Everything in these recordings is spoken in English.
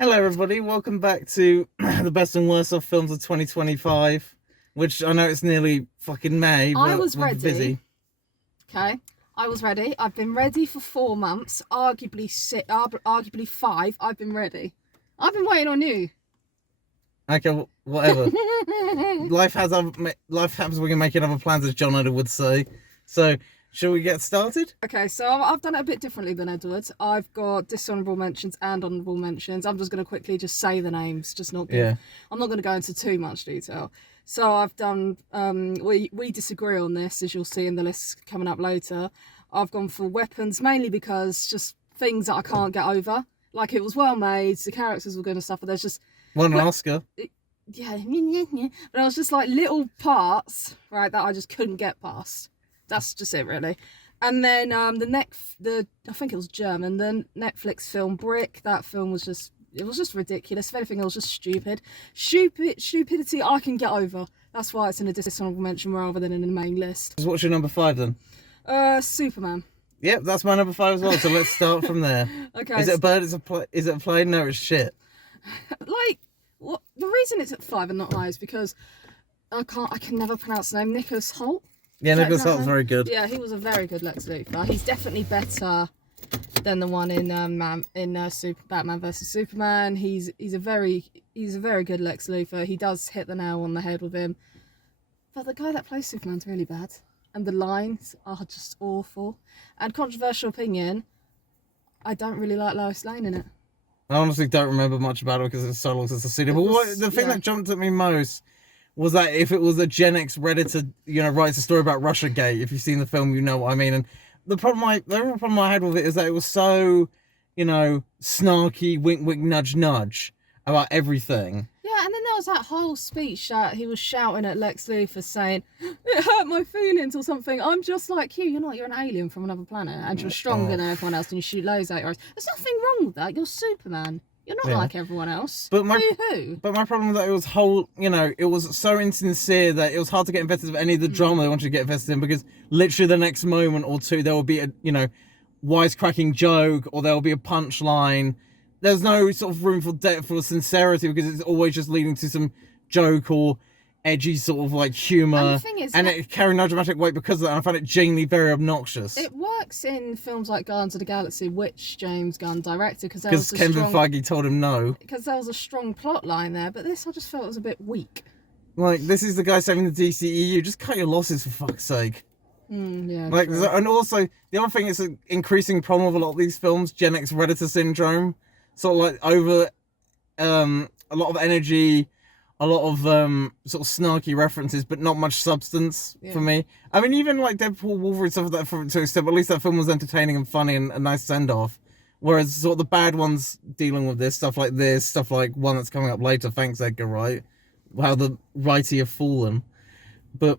Hello, everybody. Welcome back to the best and worst of films of 2025, which I know it's nearly fucking May, I but was we're ready. busy. Okay, I was ready. I've been ready for 4 months, arguably arguably 5. I've been ready. I've been waiting on you. Okay, whatever. Life happens when you're making other plans, as John Edward would say. So, shall we get started? Okay, so I've done it a bit differently than Edward. I've got dishonourable mentions and honourable mentions. I'm just going to quickly just say the names, just not give. Yeah. I'm not going to go into too much detail. So I've done, we disagree on this, as you'll see in the list coming up later. I've gone for weapons, mainly because just things that I can't get over. Like, it was well made, the characters were good and stuff, but there's just... Won an Oscar. Yeah, but I was just like little parts, right, that I just couldn't get past. That's just it, really. And then I think it was German, the Netflix film Brick. That film was just, it was just ridiculous. If anything, it was just stupid. Stupidity I can get over. That's why it's in a dishonourable mention rather than in the main list. What's your number 5 then? Superman. Yep, that's my number 5 as well. So let's start from there. Okay. Is it a bird? Is it a plane? No, it's shit. Like, what? The reason it's at 5 and not high is because I can never pronounce the name. Nicholas Hoult. Yeah, Nicholas Hoult's very good. Yeah, he was a very good Lex Luthor. He's definitely better than the one in Batman vs Superman. He's a very good Lex Luthor. He does hit the nail on the head with him. But the guy that plays Superman's really bad, and the lines are just awful. And controversial opinion, I don't really like Lois Lane in it. I honestly don't remember much about it because it's so long since I've seen it. But the thing that jumped at me most was that if it was a Gen X Redditor, writes a story about Russiagate, if you've seen the film, you know what I mean. And the real problem I had with it is that it was so, snarky, wink, wink, nudge, nudge about everything. Yeah, and then there was that whole speech that he was shouting at Lex Luthor saying, "It hurt my feelings" or something. "I'm just like you. You're not. You're an alien from another planet, and you're stronger than everyone else, and you shoot loads out your eyes. There's nothing wrong with that. You're Superman. You're not like everyone else." But my who? But my problem with that, it was so insincere that it was hard to get invested in any of the drama they wanted to get invested in, because literally the next moment or two there will be a wisecracking joke, or there will be a punchline. There's no sort of room for depth or sincerity, because it's always just leading to some joke or edgy sort of like humour, and the thing is, it carried no dramatic weight because of that, and I found it genuinely very obnoxious. It works in films like Guardians of the Galaxy, which James Gunn directed, because Kevin Feige told him no. Because there was a strong plot line there, but this I just felt was a bit weak. Like, this is the guy saving the DCEU. Just cut your losses, for fuck's sake. Yeah. Like, true. And also the other thing is an increasing problem with a lot of these films: Gen X Redditor syndrome. Sort of like over a lot of energy, a lot of sort of snarky references, but not much substance for me. I mean, even like Deadpool, Wolverine, stuff like that to extent, but at least that film was entertaining and funny and a nice send off. Whereas sort of the bad ones dealing with stuff like one that's coming up later. Thanks, Edgar Wright. How the righty have fallen. But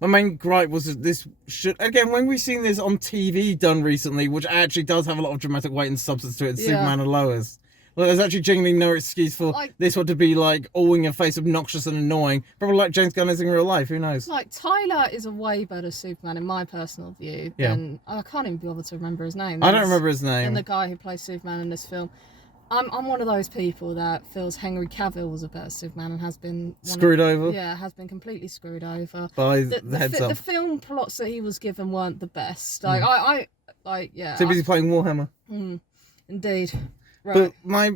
my main gripe was that this should, again, when we've seen this on TV done recently, which actually does have a lot of dramatic weight and substance to it, Superman and Lois. Well, there's actually genuinely no excuse for this one to be like all in your face, obnoxious and annoying. Probably like James Gunn is in real life, who knows? Like, Tyler is a way better Superman in my personal view than, I can't even be bothered to remember his name. I don't remember his name. And the guy who plays Superman in this film. I'm one of those people that feels Henry Cavill was a better Superman and has been screwed over. Yeah, has been completely screwed over by the heads up. The film plots that he was given weren't the best. Like Too busy playing Warhammer. Indeed. Right. But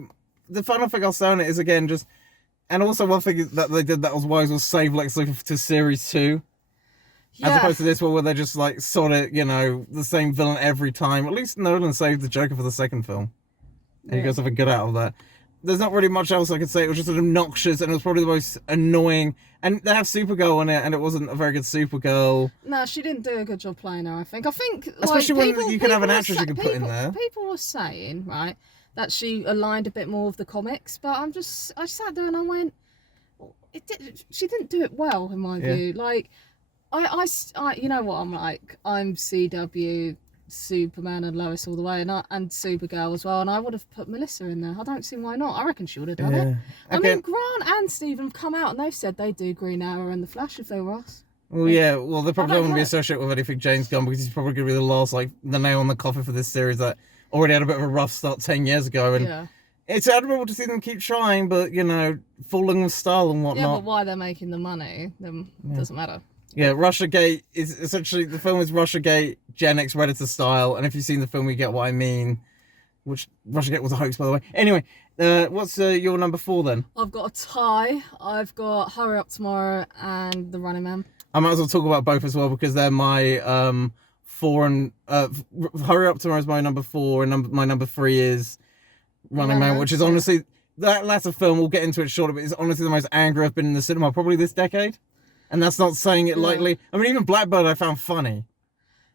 the final thing I'll say on it is, again, just, and also one thing that they did that was wise was save Lex Luthor to series 2. As opposed to this one where they're just like sort of, the same villain every time. At least Nolan saved the Joker for the second film. And you got something good out of that. There's not really much else I could say. It was just an obnoxious, and it was probably the most annoying. And they have Supergirl in it, and it wasn't a very good Supergirl. No, she didn't do a good job playing her, I think. Especially when you could have an actress you could put in there. People were saying, right, that she aligned a bit more with the comics, but I sat there and I went, she didn't do it well, in my view. Like, I you know what I'm like? I'm CW, Superman and Lois all the way, and Supergirl as well, and I would have put Melissa in there. I don't see why not. I reckon she would have done it. I mean, Grant and Stephen have come out and they've said they'd do Green Arrow and the Flash if they were us. Well, they probably don't want to be associated with anything James Gunn, because he's probably going to be the last, the nail on the coffin for this series that already had a bit of a rough start 10 years ago, and it's admirable to see them keep trying, but, falling with style and Yeah, whatnot. but why they're making the money, then doesn't matter. Yeah, Russiagate is essentially, the film is Russiagate, Gen X Redditor style, and if you've seen the film, you get what I mean. Which, Russiagate was a hoax, by the way. Anyway, what's your number 4 then? I've got a tie. I've got Hurry Up Tomorrow and The Running Man. I might as well talk about both as well, because they're my 4 and... Hurry Up Tomorrow is my number 4, and my number 3 is Running Man, which is honestly... That latter film, we'll get into it shortly, but it's honestly the most angry I've been in the cinema probably this decade. And that's not saying it lightly. I mean, even Blackbird I found funny.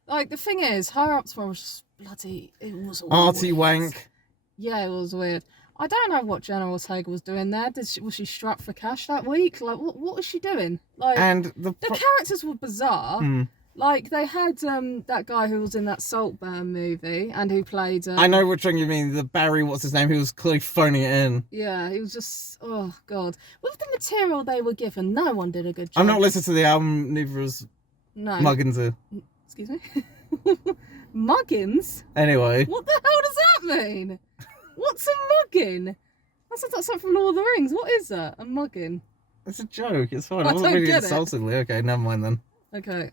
Like, the thing is, Hurry Up Tomorrow was just bloody... It was Arty weird. wank. Yeah, it was weird. I don't know what Jenna Ortega was doing there. Was she strapped for cash that week? Like, what was she doing? Like, and the characters were bizarre. Like, they had that guy who was in that Saltburn movie and who played... I know which one you mean. The Barry, what's his name? He was clearly phoning it in. Yeah, he was just... Oh, God. With the material they were given, no one did a good job. I'm not listening to the album, neither is Muggins. Excuse me? Muggins? Anyway. What the hell does that mean? What's a muggin? That sounds like something from Lord of the Rings. What is that? A muggin? It's a joke. It's fine. I I wasn't don't really get it. insultingly. Okay, never mind then. Okay,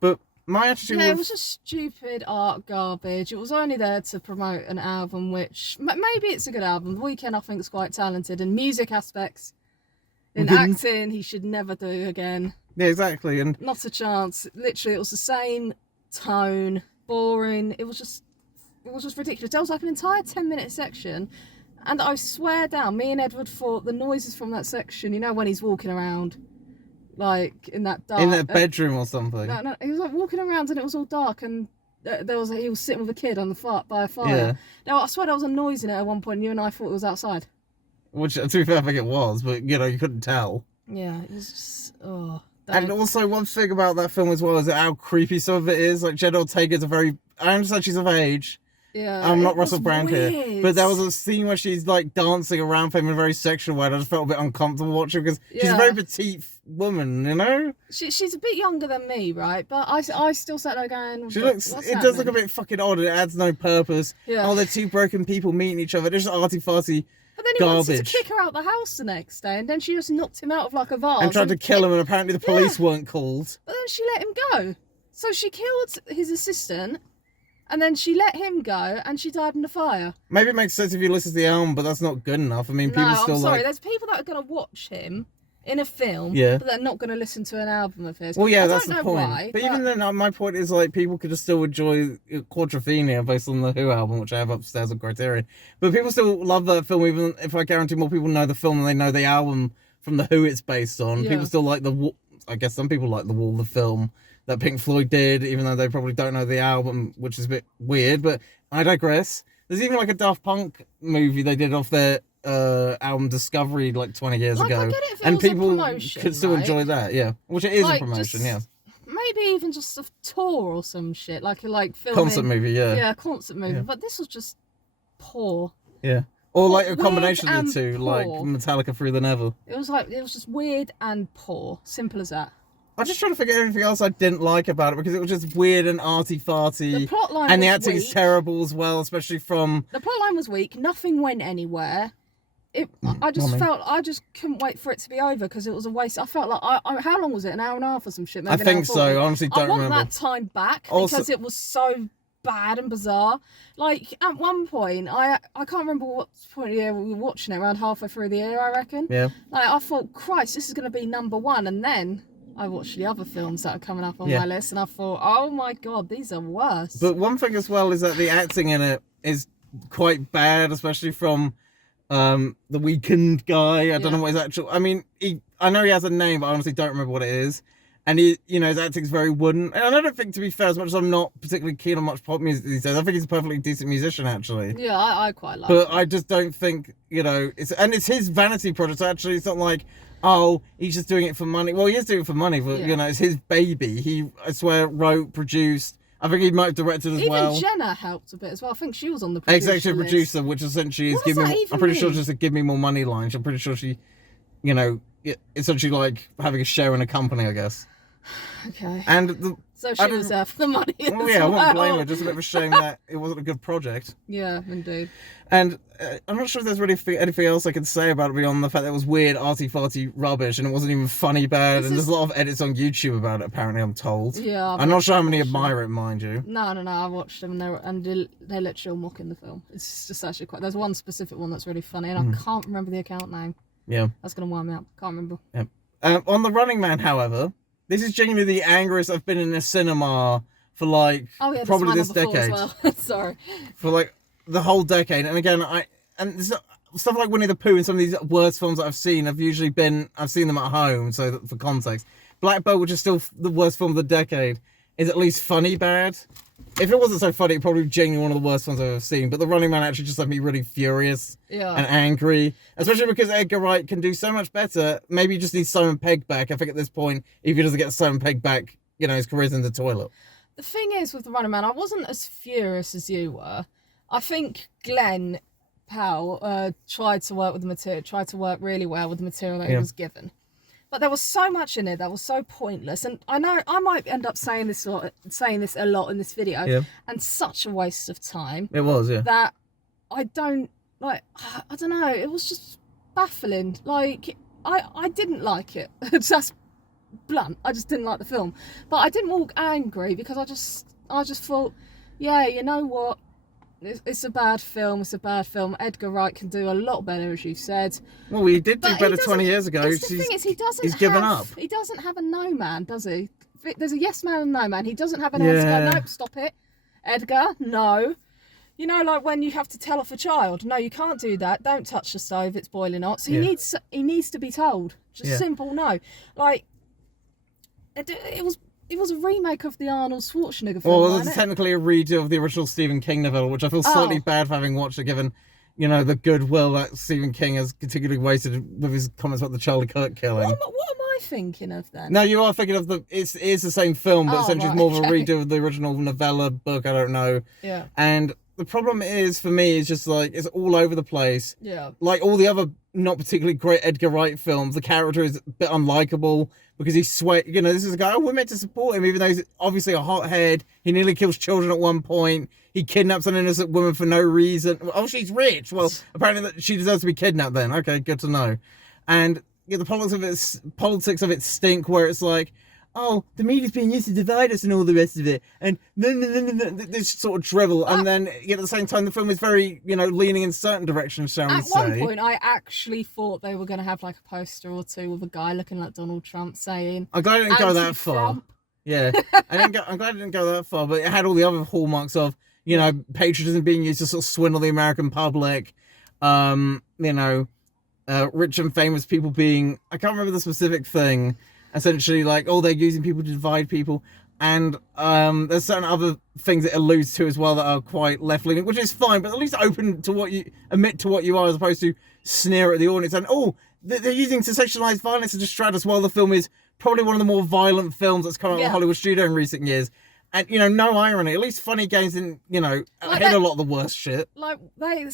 But my attitude it was just stupid art garbage. It was only there to promote an album, which maybe it's a good album. The Weeknd, I think, is quite talented in music aspects. In acting, he should never do again. Yeah, exactly. And not a chance. Literally, it was the same tone, boring. It was just ridiculous. There was like an entire 10-minute section, and I swear down, me and Edward thought the noises from that section, when he's walking around, like in that dark... in that bedroom or something. No, he was like walking around and it was all dark, and he was sitting with a kid on by a fire. Yeah. Now, I swear there was a noise in it at one point, and you and I thought it was outside. Which, to be fair, I think it was, but, you couldn't tell. Yeah, it was just... Oh... And also, one thing about that film as well is how creepy some of it is. Like, Jenna Ortega's I understand she's of age. Yeah. I'm not Russell Brand here. But there was a scene where she's, like, dancing around for him in a very sexual way, and I just felt a bit uncomfortable watching because she's a very petite woman, She's a bit younger than me, right? But I still sat there going... It does look a bit fucking odd, and it adds no purpose. Yeah. Oh, they're two broken people meeting each other. They're just arty-farty. But then he wanted to kick her out the house the next day, and then she just knocked him out of like a vase. And tried to kill him, and apparently the police weren't called. But then she let him go. So she killed his assistant, and then she let him go, and she died in the fire. Maybe it makes sense if you listen to the album, but that's not good enough. I mean, people still I'm sorry, there's people that are going to watch him in a film, but they're not going to listen to an album of his. Well, yeah, that's the point. Why, but even then, my point is, like, people could just still enjoy Quadrophenia based on the Who album, which I have upstairs on Criterion. But people still love that film, even if I guarantee more people know the film than they know the album from the Who it's based on. Yeah. People still like I guess some people like The Wall, the film that Pink Floyd did, even though they probably don't know the album, which is a bit weird, but I digress. There's even, like, a Daft Punk movie they did off their album Discovery like 20 years ago, I get it if it and was a people promotion, could still enjoy that, which it is a promotion, maybe even just a tour or some shit, like filming concert movie, concert movie. But this was just poor, or like a combination of the two, poor. like Metallica Through the Never. It was just weird and poor, simple as that. I just trying to figure out anything else I didn't like about it, because it was just weird and arty-farty. The plotline and the was acting is terrible as well, especially from... The plotline was weak, nothing went anywhere. I just couldn't wait for it to be over, because it was a waste. I felt like, how long was it? An hour and a half or some shit? Maybe I think so, I honestly don't remember. I want that time back, because it was so bad and bizarre. Like, at one point, I can't remember what point of the year we were watching it, around halfway through the year, I reckon. Yeah. Like, I thought, Christ, this is going to be number one, and then... I watched the other films that are coming up on my list, and I thought, oh my god, these are worse. But one thing as well is that the acting in it is quite bad, especially from the Weeknd guy. I don't know what his actual... I mean, I know he has a name, but I honestly don't remember what it is. And his acting's very wooden. And I don't think, to be fair, as much as I'm not particularly keen on much pop music these days, I think he's a perfectly decent musician, actually. Yeah, I quite like But I just don't think, it's his vanity project, actually. It's not like, oh, he's just doing it for money. Well, he is doing it for money, but, it's his baby. He, I swear, wrote, produced. I think he might have directed as well. Even Jenna helped a bit as well. I think she was on the producer Executive list. producer, which essentially is I'm pretty sure just a give me more money line. I'm pretty sure she, essentially like having a share in a company, I guess. Okay. And So she was there for the money. Well, yeah, I won't blame her. Just a bit of a shame that it wasn't a good project. Yeah, indeed. And I'm not sure if there's really anything else I can say about it beyond the fact that it was weird, arty-farty rubbish, and it wasn't even funny bad. And there's a lot of edits on YouTube about it, apparently, I'm told. Yeah. I'm not sure how many admire it, mind you. No, I watched them, and they're literally mocking the film. It's just actually quite... There's one specific one that's really funny, and I can't remember the account name. Yeah. That's going to wind me up. Can't remember. Yeah. On The Running Man, however, this is genuinely the angriest I've been in a cinema for, like, probably this decade. As well. Sorry. For, like, the whole decade. And again, stuff like Winnie the Pooh and some of these worst films that I've seen, I've seen them at home, so that, for context. Black Bolt, which is still the worst film of the decade, is at least funny bad. If it wasn't so funny, it'd probably be genuinely one of the worst ones I've ever seen. But The Running Man actually just left me really furious and angry. Especially because Edgar Wright can do so much better. Maybe he just needs Simon Pegg back. I think at this point, if he doesn't get Simon Pegg back, his career's in the toilet. The thing is with The Running Man, I wasn't as furious as you were. I think Glenn Powell tried to work really well with the material that he was given. But there was so much in it that was so pointless, and I know I might end up saying this a lot in this video, and such a waste of time. It was, yeah. That I don't like. I don't know. It was just baffling. Like I didn't like it. That's blunt. I just didn't like the film, but I didn't walk angry because I just thought, yeah, you know what. It's a bad film. Edgar Wright can do a lot better, as you said. Well, he did do better 20 years ago. The thing is, he's given up. He doesn't have a no man, does he? There's a yes man and no man. He doesn't have anyone to go, nope, stop it. Edgar, no. You know, like when you have to tell off a child, no, you can't do that. Don't touch the stove, it's boiling hot. So he needs to be told. Just simple no. Like, it was a remake of the Arnold Schwarzenegger film. Well, it's technically a redo of the original Stephen King novel, which I feel slightly bad for having watched it, given, the goodwill that Stephen King has particularly wasted with his comments about the Charlie Kirk killing. What am I thinking of then? No, you are thinking of it's the same film, but essentially it's more of a redo of the original novella book. I don't know. Yeah. And the problem is, for me, is just like it's all over the place. Yeah. Like all the other not particularly great Edgar Wright films, the character is a bit unlikable. Because this is a guy, we're meant to support him, even though he's obviously a hothead. He nearly kills children at one point. He kidnaps an innocent woman for no reason. Oh, she's rich. Well, apparently she deserves to be kidnapped then. Okay, good to know. And the politics of it stink, where it's like, oh, the media's being used to divide us and all the rest of it. And this sort of drivel. And then at the same time, the film is very, leaning in certain directions, shall we say. At one point, I actually thought they were going to have like a poster or two with a guy looking like Donald Trump saying... I'm glad I didn't go that far. Yeah. I'm glad I didn't go that far, but it had all the other hallmarks of, patriotism being used to sort of swindle the American public. Rich and famous people being... I can't remember the specific thing. Essentially, like, they're using people to divide people. And there's certain other things it alludes to as well that are quite left-leaning, which is fine, but at least open to admit to what you are, as opposed to sneer at the audience. And, they're using sensationalized violence to distract us, while the film is probably one of the more violent films that's come out of the Hollywood studio in recent years. And, no irony. At least Funny Games didn't, hit a lot of the worst shit. Like,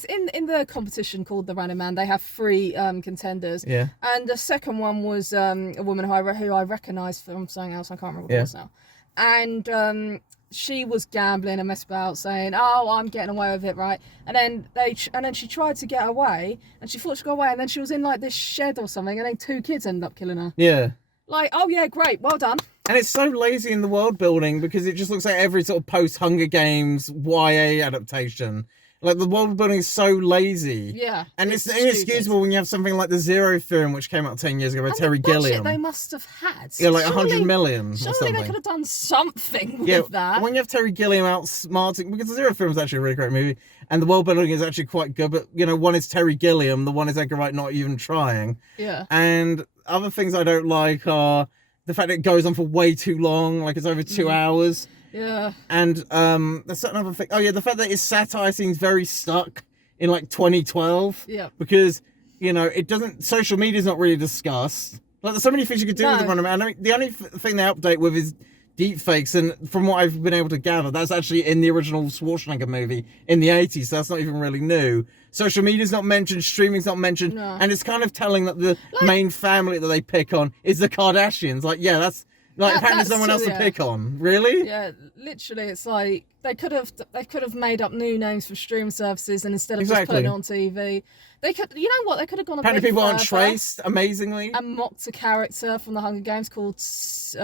in the competition called The Running Man, they have 3 contenders. Yeah. And the second one was a woman who I recognised from something else. I can't remember what it was now. And she was gambling and messing about, saying, "Oh, I'm getting away with it, right?" And then she tried to get away, and she thought she'd go away, and then she was in like this shed or something, and then 2 kids ended up killing her. Yeah. Like, oh yeah, great, well done. And it's so lazy in the world building, because it just looks like every sort of post-Hunger Games YA adaptation. Like, the world building is so lazy. Yeah. And it's inexcusable when you have something like The Zero Theorem, which came out 10 years ago by Terry Gilliam. They must have had. Yeah, like 100 million or something. Surely they could have done something with that. When you have Terry Gilliam outsmarting, because The Zero Theorem is actually a really great movie, and the world building is actually quite good, but, one is Terry Gilliam, the one is Edgar Wright not even trying. Yeah. And other things I don't like are the fact that it goes on for way too long, like it's over 2 hours. Yeah. And there's certain other thing. Oh yeah, the fact that his satire seems very stuck in like 2012. Yeah. Because it doesn't. Social media's not really discussed. Like, there's so many things you could do with the Running Man. I mean, the only thing they update with is deepfakes, and from what I've been able to gather, that's actually in the original Schwarzenegger movie in the 80s. So that's not even really new. Social media's not mentioned, streaming's not mentioned, and it's kind of telling that the main family that they pick on is the Kardashians. Like, yeah, Like, apparently there's no one else to pick on. Really? Yeah, literally, it's like they could have made up new names for stream services, and instead of just putting it on TV, they could. You know what? They could have gone a bit Apparently people aren't further traced, amazingly. and mocked a character from the Hunger Games called Caesar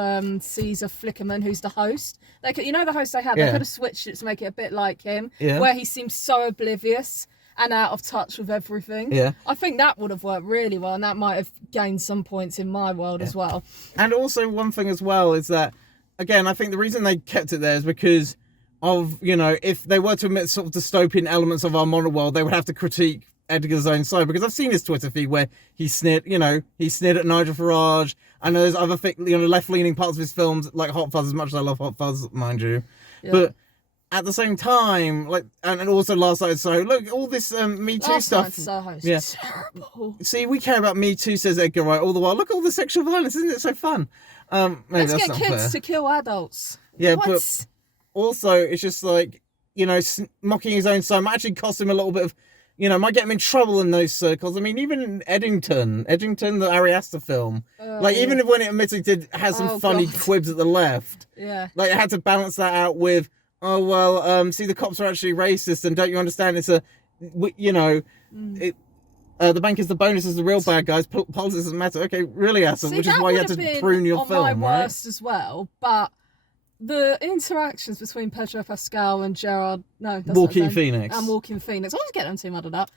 Flickerman, who's the host. They could, the host they had. They could have switched it to make it a bit like him, where he seems so oblivious and out of touch with everything. Yeah. I think that would have worked really well, and that might have gained some points in my world as well. And also one thing as well is that, again, I think the reason they kept it there is because of, if they were to admit sort of dystopian elements of our modern world, they would have to critique Edgar's own side, because I've seen his Twitter feed where he sneered at Nigel Farage. I know there's other left-leaning parts of his films, like Hot Fuzz, as much as I love Hot Fuzz, mind you. Yeah. But at the same time, and also Last Night Soho, look, all this Me Too stuff. Last Night Soho is terrible. See, we care about Me Too, says Edgar Wright, all the while. Look at all the sexual violence, isn't it so fun? Let's get kids to kill adults. Yeah, but also, it's just like, mocking his own son might actually cost him a little bit of, might get him in trouble in those circles. I mean, even in Eddington, the Ari Aster film, even when it admittedly has some funny quibs at the left, it had to balance that out with, see, the cops are actually racist, and don't you understand? It's the bank is the bonus, is the real bad guys. Politics doesn't matter. Okay, really, Aster, which is why you had to prune your film, right? My worst as well, but the interactions between Pedro Pascal and Joaquin Phoenix. I always get them too muddled up.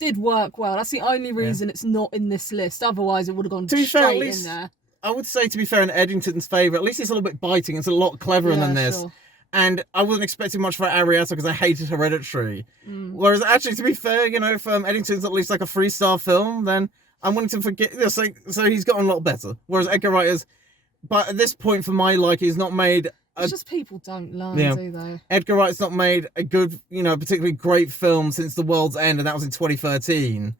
Did work well. That's the only reason it's not in this list. Otherwise, it would have gone straight in there. I would say, to be fair, in Eddington's favour, at least it's a little bit biting. It's a lot cleverer than this. Sure. And I wasn't expecting much for Ari Aster because I hated Hereditary. Whereas, actually, to be fair, if Eddington's at least like a 3-star film, then I'm willing to forget. So he's gotten a lot better. Whereas Edgar Wright is, but at this point for my liking, he's not made. It's just people don't learn, do they? Edgar Wright's not made a good, particularly great film since The World's End, and that was in 2013.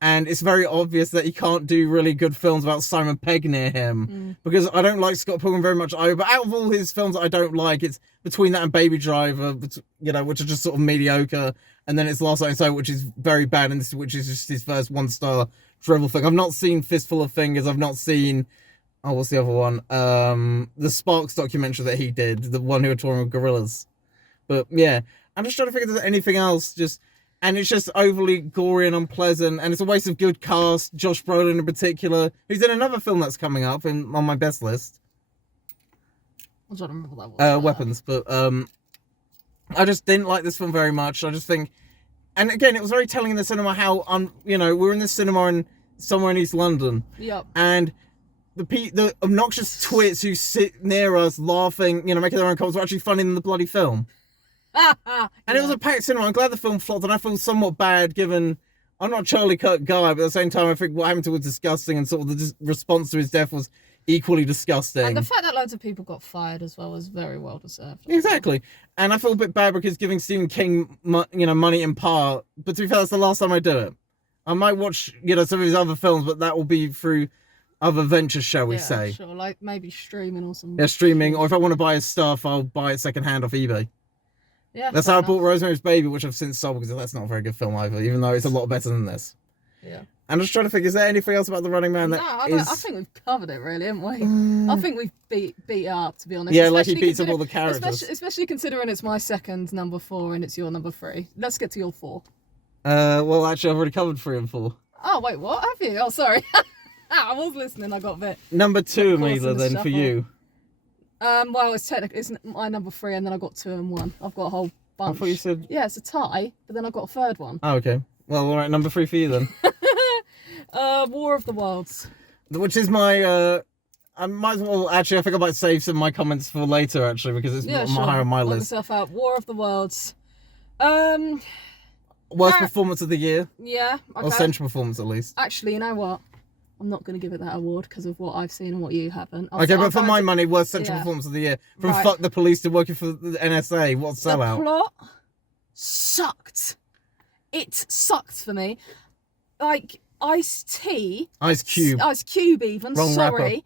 And it's very obvious that he can't do really good films about Simon Pegg near him, because I don't like Scott Pilgrim very much either. But out of all his films that I don't like, it's between that and Baby Driver, which are just sort of mediocre, and then it's Last Night in Soho, which is very bad, and which is just his first 1-star drivel thing. I've not seen Fistful of Fingers. I've not seen. Oh, what's the other one? The Sparks documentary that he did, the one who were touring with gorillas. But yeah, I'm just trying to figure if there's anything else. And it's just overly gory and unpleasant, and it's a waste of good cast. Josh Brolin in particular, who's in another film that's coming up on my best list. I don't remember what that was. Weapons, but I just didn't like this film very much. I just think, and again, it was very telling in the cinema how we're in the cinema somewhere in East London. Yep. And the obnoxious twits who sit near us laughing, making their own comments, were actually funny in the bloody film. And it was a packed cinema. I'm glad the film flopped, and I feel somewhat bad given I'm not a Charlie Kirk guy, but at the same time I think what happened to him was disgusting, and sort of the response to his death was equally disgusting. And the fact that loads of people got fired as well was very well deserved. Exactly. And I feel a bit bad because giving Stephen King money in part, but to be fair, that's the last time I do it. I might watch some of his other films, but that will be through other ventures, shall we say. Sure, like maybe streaming or something. Yeah, streaming, or if I want to buy his stuff, I'll buy it secondhand off eBay. Yeah, that's how I bought Rosemary's Baby, which I've since sold because that's not a very good film either, even though it's a lot better than this. Yeah. I'm just trying to think, is there anything else about The Running Man that I think we've covered it, really, haven't we? I think we've beat it up, to be honest. Yeah, like he beats up all the characters. Especially considering it's my second number 4 and it's your number 3. Let's get to your 4. Well, actually, I've already covered 3 and 4. Oh, wait, what? Have you? Oh, sorry. I was listening, I got a bit. Number 2, Amelia, then, for you. Well, it's my number 3, and then I got 2 and 1. I've got a whole bunch. I thought you said... Yeah, it's a tie, but then I got a third one. Oh, okay. Well, all right, number 3 for you, then. War of the Worlds. Which is my... I might as well... Actually, I think I might save some of my comments for later, actually, because it's higher on my list. Myself out. War of the Worlds. Worst performance of the year? Yeah. Okay. Or central performance, at least. Actually, you know what? I'm not going to give it that award because of what I've seen and what you haven't. But for my money, worst central performance of the year. From Fuck the Police to working for the NSA. What sellout. The plot sucked. It sucked for me. Like, Ice-T. Ice Cube even. Wrong sorry.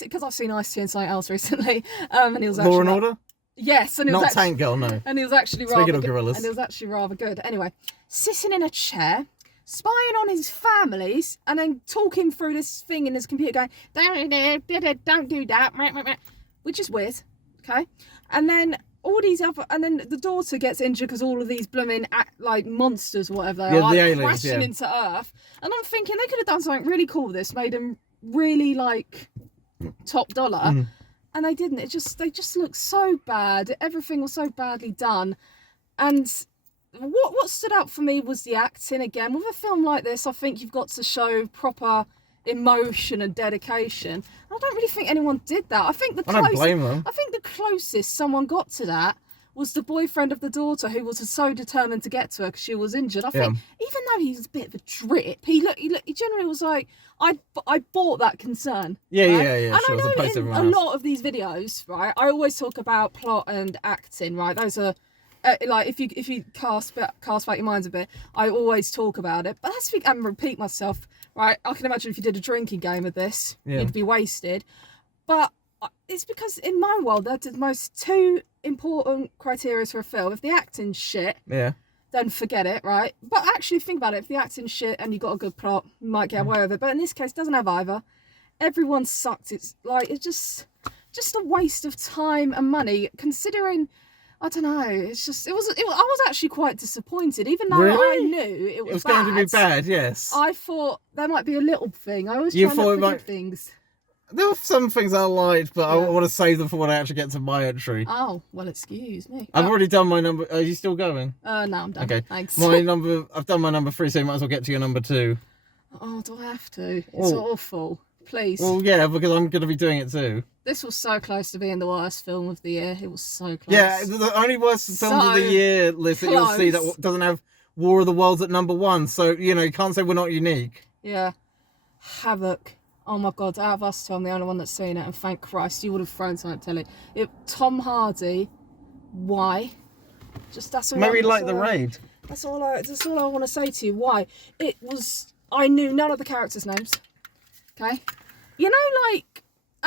Because I've seen Ice-T in something else recently. And he was actually... Law and Order? Yes. And it was Not Tank Girl, no. And he was actually Speaking of gorillas. And it was actually rather good. Anyway, sitting in a chair, spying on his families, and then talking through this thing in his computer going, don't do that, which is weird, okay? And then all these other, and then the daughter gets injured because all of these blooming like monsters or whatever Yeah, are the aliens, crashing into Earth. And I'm thinking they could have done something really cool with this, made them really like top dollar. And they didn't. They just looked so bad. Everything was so badly done. And what stood out for me was the acting again. With a film like this, I think you've got to show proper emotion and dedication. I don't really think anyone did that. I don't blame them. I think the closest someone got to that was the boyfriend of the daughter, who was so determined to get to her because she was injured. I think even though he was a bit of a drip, he generally was like, I bought that concern. Yeah, right? yeah. And I know in a lot of these videos, right, I always talk about plot and acting, right? Those are like if you cast back your minds a bit, I always talk about it. But let's and repeat myself, right? I can imagine if you did a drinking game of this, you'd be wasted. But it's because in my world, that's the most two important criteria for a film. If the acting's shit, then forget it, right? But actually think about it. If the acting's shit and you got a good plot, you might get away with it. But in this case, it doesn't have either. Everyone sucked. It's just a waste of time and money, considering. I don't know. It's just I was actually quite disappointed, even though I knew it was going to be bad. Yes. I thought there might be a little thing. I always try to look for good things. There were some things I liked, but I want to save them for when I actually get to my entry. Oh well, excuse me. I've already done my number. Are you still going? No, I'm done. Okay, thanks. I've done my number 3, so you might as well get to your number 2. Oh, do I have to? It's awful. Please. Well, yeah, because I'm going to be doing it too. This was so close to being the worst film of the year. It was so close. Yeah, the only worst films of the year list that you'll see that doesn't have War of the Worlds at number 1. So, you can't say we're not unique. Yeah. Havoc. Oh my God, out of us two, I'm the only one that's seen it, and thank Christ, you would have thrown something at telly. Tom Hardy, why? Just that's all. Maybe like the raid. That's all I want to say to you. Why? I knew none of the characters' names. Okay?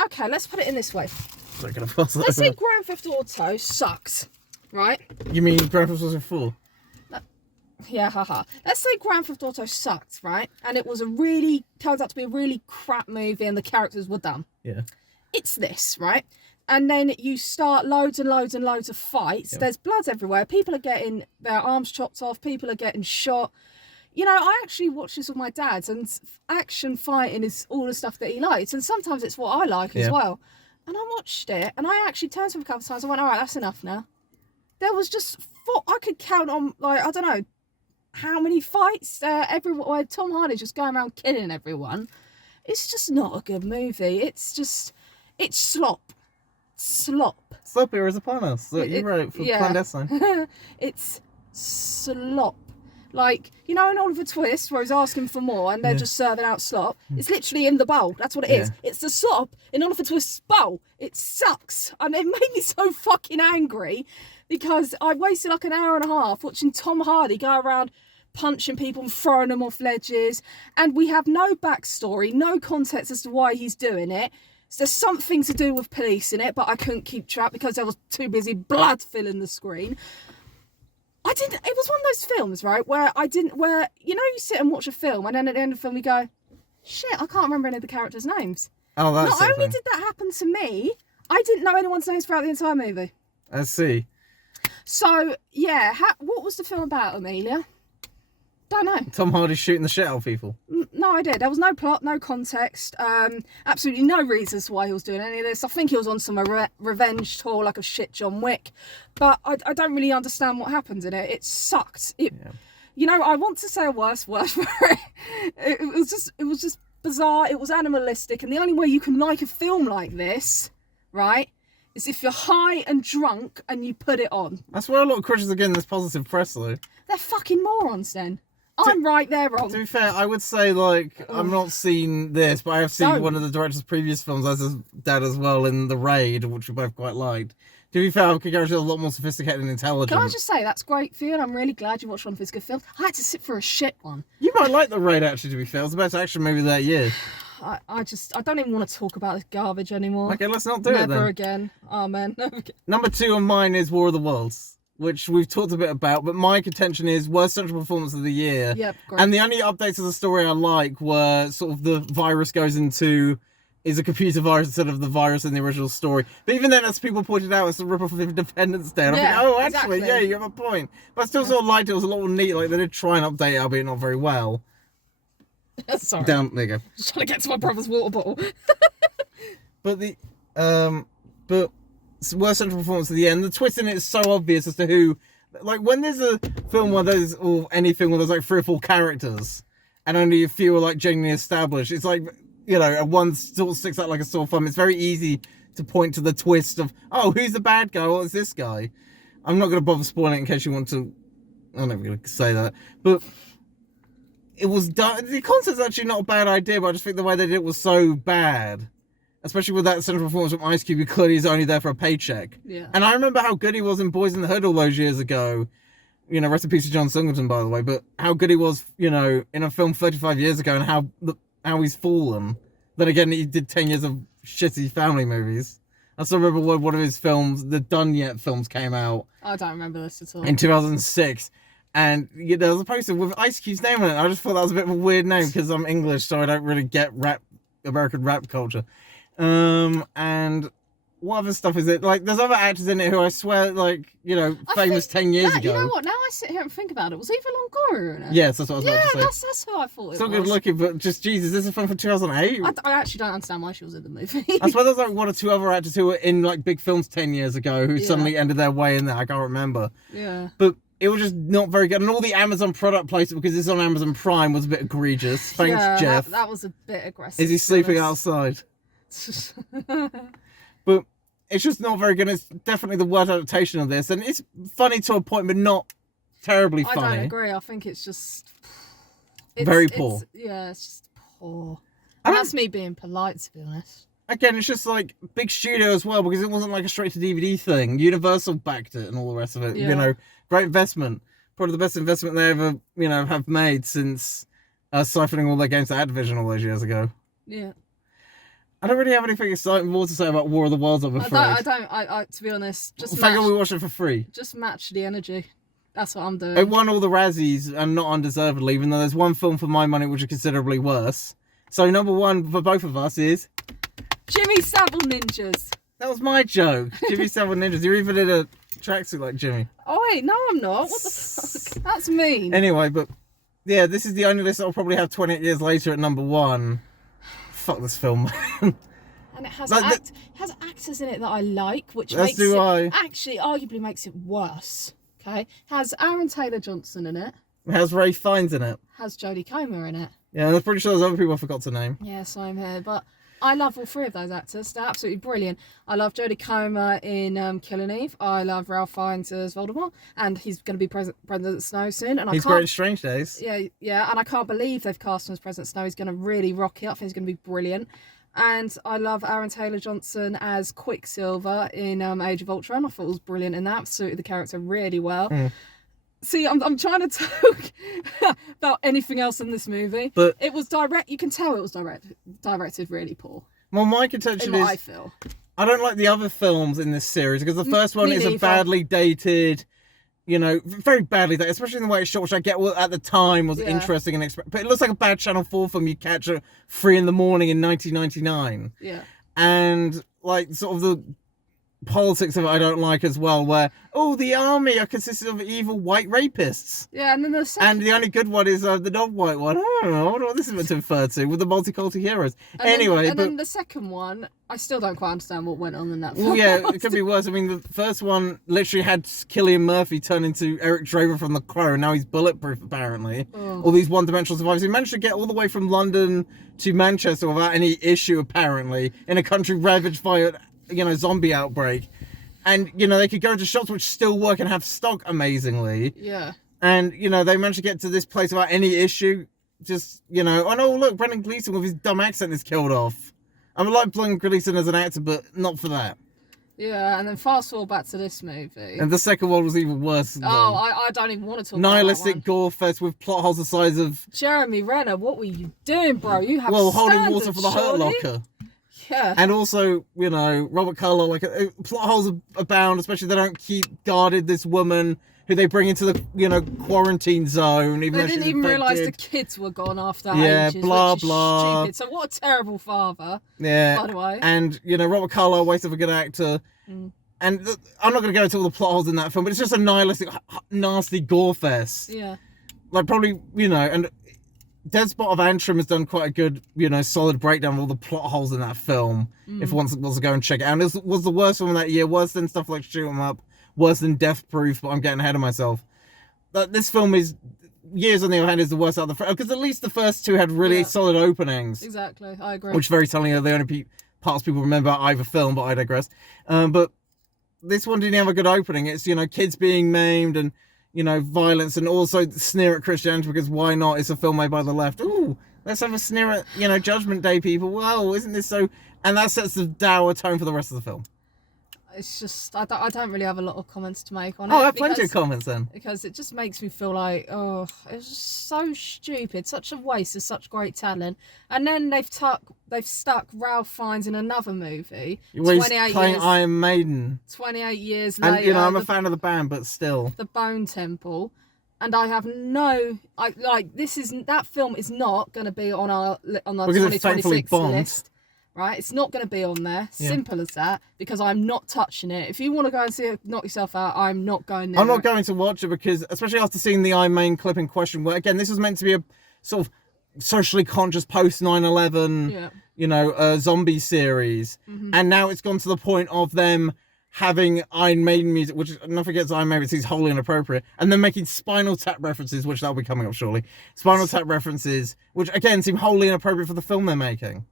Okay, let's put it in this way. Let's say Grand Theft Auto sucks, right? You mean Grand Theft Auto 4? Yeah, haha. Let's say Grand Theft Auto sucked, right? And it was turns out to be a really crap movie and the characters were dumb. Yeah. It's this, right? And then you start loads and loads and loads of fights. Yeah. There's blood everywhere. People are getting their arms chopped off. People are getting shot. I actually watched this with my dad, and action fighting is all the stuff that he likes. And sometimes it's what I like as well. And I watched it, and I actually turned to him a couple of times and went, all right, that's enough now. There was just I could count on, I don't know, how many fights where Tom Hardy's just going around killing everyone. It's just not a good movie. It's slop. Sloppier is upon us that you wrote for Clandestine. It's slop. In Oliver Twist, where he's asking for more and they're just serving out slop, it's literally in the bowl. That's what it is. It's the slop in Oliver Twist's bowl. It sucks. And it made me so fucking angry because I wasted like an hour and a half watching Tom Hardy go around punching people and throwing them off ledges. And we have no backstory, no context as to why he's doing it. So there's something to do with police in it, but I couldn't keep track because I was too busy blood filling the screen. It was one of those films, right, where you sit and watch a film and then at the end of the film you go, shit, I can't remember any of the characters' names. Oh, that's Not only did that happen to me, I didn't know anyone's names throughout the entire movie. I see. So, yeah, what was the film about, Amelia? Don't know. Tom Hardy shooting the shit out of people. No idea. There was no plot, no context, absolutely no reasons why he was doing any of this. I think he was on some revenge tour like a shit John Wick, but I don't really understand what happened in it. It sucked. I want to say a worse word for it. It was just bizarre. It was animalistic, and the only way you can like a film like this, right, is if you're high and drunk and you put it on. That's where a lot of critics are getting this positive press, though. They're fucking morons, then. I'm right, they're wrong. To be fair, I would say, I've not seen this, but I have seen one of the director's previous films, as his dad as well, in The Raid, which we both quite liked. To be fair, I could guarantee a lot more sophisticated and intelligent. Can I just say, that's great for you, and I'm really glad you watched one of his good films. I had to sit for a shit one. You might like The Raid, actually, to be fair. It was the best action movie of that year. I don't even want to talk about this garbage anymore. Okay, let's not do it then. Never again. Amen. Number 2 on mine is War of the Worlds. which we've talked a bit about, but my contention is worst central performance of the year. Yep, great. And the only updates of the story I like were sort of the virus goes into is a computer virus instead of the virus in the original story. But even then, as people pointed out, it's a rip-off of Independence Day. And Yeah, I'm like, actually, exactly. yeah, you have a point. But I still sort of liked it. It was a lot more neat. Like, they did try and update it, albeit not very well. Sorry. There you go. Just trying to get to my brother's water bottle. But worst central performance of the end. The twist in it is so obvious as to who. Like, when there's a film where there's, or anything where there's like 3 or 4 characters, and only a few are like genuinely established, it's like, you know, and one sort of sticks out like a sore thumb. It's very easy to point to the twist of, oh, who's the bad guy? What is this guy? I'm not going to bother spoiling it in case you want to. I'm not going to say that, but it was done. The concept's actually not a bad idea, but I just think the way they did it was so bad. Especially with that central performance from Ice Cube, who clearly is only there for a paycheck. Yeah. And I remember how good he was in Boys in the Hood all those years ago. You know, rest in peace to John Singleton, by the way. But how good he was, you know, in a film 35 years ago, and how he's fallen. Then again, he did 10 years of shitty family movies. I still remember when one of his films, the Done Yet films, came out. I don't remember this at all. In 2006. And you know, there was a poster with Ice Cube's name on it. I just thought that was a bit of a weird name because I'm English, so I don't really get American rap culture. And what other stuff is it? Like, there's other actors in it who I swear, like, you know, famous 10 years ago. You know what? Now I sit here and think about it. Was Eva Longoria in it? Yes, that's what I was about to say. That's who I thought it was. Still good looking, but just, Jesus, this is a film from 2008? I actually don't understand why she was in the movie. I swear there's like 1 or 2 other actors who were in, like, big films 10 years ago who suddenly ended their way in there. I can't remember. Yeah. But it was just not very good. And all the Amazon product placement, because it's on Amazon Prime, was a bit egregious. Thanks, Jeff. That was a bit aggressive. Is he sleeping outside? But it's just not very good. It's definitely the worst adaptation of this, and it's funny to a point, but not terribly funny. I don't agree. I think it's just very poor. It's just poor. And that's me being polite, to be honest. Again, it's just like big studio as well, because it wasn't like a straight to DVD thing. Universal backed it and all the rest of it. Yeah. You know, great investment. Probably the best investment they ever, you know, have made since siphoning all their games to Activision all those years ago. Yeah. I don't really have anything exciting more to say about War of the Worlds, I'm afraid. I to be honest, just thank God we watched it for free. Just match the energy. That's what I'm doing. It won all the Razzies, and not undeservedly, even though there's one film for my money which is considerably worse. So number 1 for both of us is Jimmy Savile Ninjas. That was my joke. Jimmy Savile Ninjas. You're even in a tracksuit like Jimmy. Oh wait, no I'm not. What the fuck? That's mean. Anyway, but yeah, this is the only list I'll probably have 28 years later at number 1. Fuck this film. And it has has actors in it that I like, which As makes do it I. actually arguably makes it worse. Okay, has Aaron Taylor Johnson in it. It has Ray Fiennes in it. Has Jodie Comer in it. Yeah, and I'm pretty sure there's other people I forgot to name. Yeah, same here. But I love all 3 of those actors. They're absolutely brilliant. I love Jodie Comer in Killing Eve. I love Ralph Fiennes as Voldemort, and he's going to be President Snow soon. And He's great in Strange Days. Yeah, and I can't believe they've cast him as President Snow. He's going to really rock it. I think he's going to be brilliant. And I love Aaron Taylor Johnson as Quicksilver in Age of Ultron. I thought it was brilliant in that. Suited the character really well. See, I'm trying to talk about anything else in this movie. But it was direct. You can tell it was directed really poor. Well, my contention is, I feel. I don't like the other films in this series, because the first one is a badly dated, you know, very badly dated, especially in the way it's shot, which I get at the time was interesting and but it looks like a bad Channel 4 film you catch at 3 in the morning in 1999. Yeah. And like sort of the politics of it I don't like as well, where the army are consisted of evil white rapists. Yeah, and then the second... And the only good one is the non-white one. I don't know what this is meant to refer to with the multicultural heroes. Then the second one, I still don't quite understand what went on in that film. Well, yeah, it could be worse. I mean, the first one literally had Cillian Murphy turn into Eric Draven from The Crow, and now he's bulletproof, apparently. All these one-dimensional survivors. He managed to get all the way from London to Manchester without any issue, apparently, in a country ravaged by a zombie outbreak. And, they could go into shops which still work and have stock amazingly. Yeah. And, they managed to get to this place without any issue. Just, and look, Brendan Gleeson with his dumb accent is killed off. I like Brendan Gleeson as an actor, but not for that. Yeah, and then fast forward back to this movie. And the second one was even worse. I don't even want to talk Nihilistic about gore fest with plot holes the size of... Jeremy Renner, what were you doing, bro? You have holding water for the Hurt Locker. Yeah. And also, you know, Robert Carlyle, like, plot holes abound, especially they don't keep guarded this woman who they bring into the, you know, quarantine zone. Even They though didn't she's even realise the infected. kids were gone after Yeah, ages, blah, which is blah. stupid. So what a terrible father, Yeah. by the way. And, you know, Robert Carlyle, waste of a good actor. And I'm not going to go into all the plot holes in that film, but it's just a nihilistic, nasty gore fest. Yeah. Like, probably, you know, and Despot of Antrim has done quite a good, you know, solid breakdown of all the plot holes in that film. If one wants to go and check it out. And it was the worst film of that year, worse than stuff like Shoot 'Em Up, worse than Death Proof, but I'm getting ahead of myself. But this film is, years on the other hand, is the worst out of the because at least the first two had really solid openings. Exactly, I agree. Which very telling are the only parts people remember about either film, but I digress. But this one didn't have a good opening. It's, you know, kids being maimed and, you know, violence, and also sneer at Christianity because why not? It's a film made by the left. Ooh, let's have a sneer at, you know, Judgment Day people. Whoa, isn't this so? And that sets the dour tone for the rest of the film. It's just, I don't really have a lot of comments to make on it. Oh, I have plenty of comments then. Because it just makes me feel like, oh, it's just so stupid. Such a waste of such great talent. And then they've stuck Ralph Fiennes in another movie. Where he's playing Iron Maiden. 28 years later. And, you know, I'm a fan of the band, but still. The Bone Temple. And I have that film is not going to be on our because 2026 list. Right, it's not going to be on there. Simple as that. Because I'm not touching it. If you want to go and see it, knock yourself out. I'm not going there. I'm not going to watch it because, especially after seeing the Iron Maiden clip in question, where again this was meant to be a sort of socially conscious post 9/11, you know, zombie series, and now it's gone to the point of them having Iron Maiden music, which nothing against Iron Maiden, it's wholly inappropriate, and then making Spinal Tap references, which that'll be coming up shortly. Spinal Tap references, which again seem wholly inappropriate for the film they're making.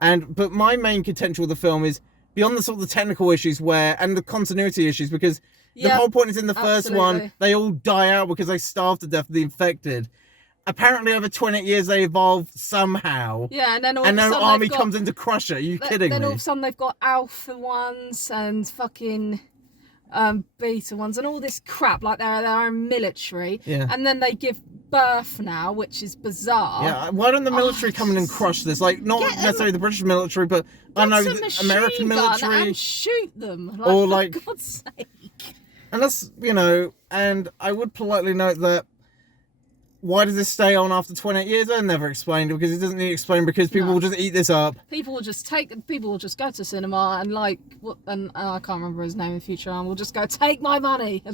But my main contention with the film is beyond the sort of the technical issues and the continuity issues, because the whole point is in the first one, they all die out because they starve to death, the infected. Apparently over 20 years they evolved somehow. Yeah, and then all of a sudden army comes in to crush it. Are you kidding me? Then all of a sudden they've got alpha ones and fucking beta ones and all this crap, like they're their own military. And then they give birth now, which is bizarre. Yeah, why don't the military come in and crush this? Like, not necessarily the British military, but I know the American military. And shoot them. Or like, for God's sake. And that's, you know, and I would politely note that why does this stay on after 28 years? I never explained it because it doesn't need explained because people will just eat this up. People will just go to cinema and like, I can't remember his name in future, and we'll just go, take my money.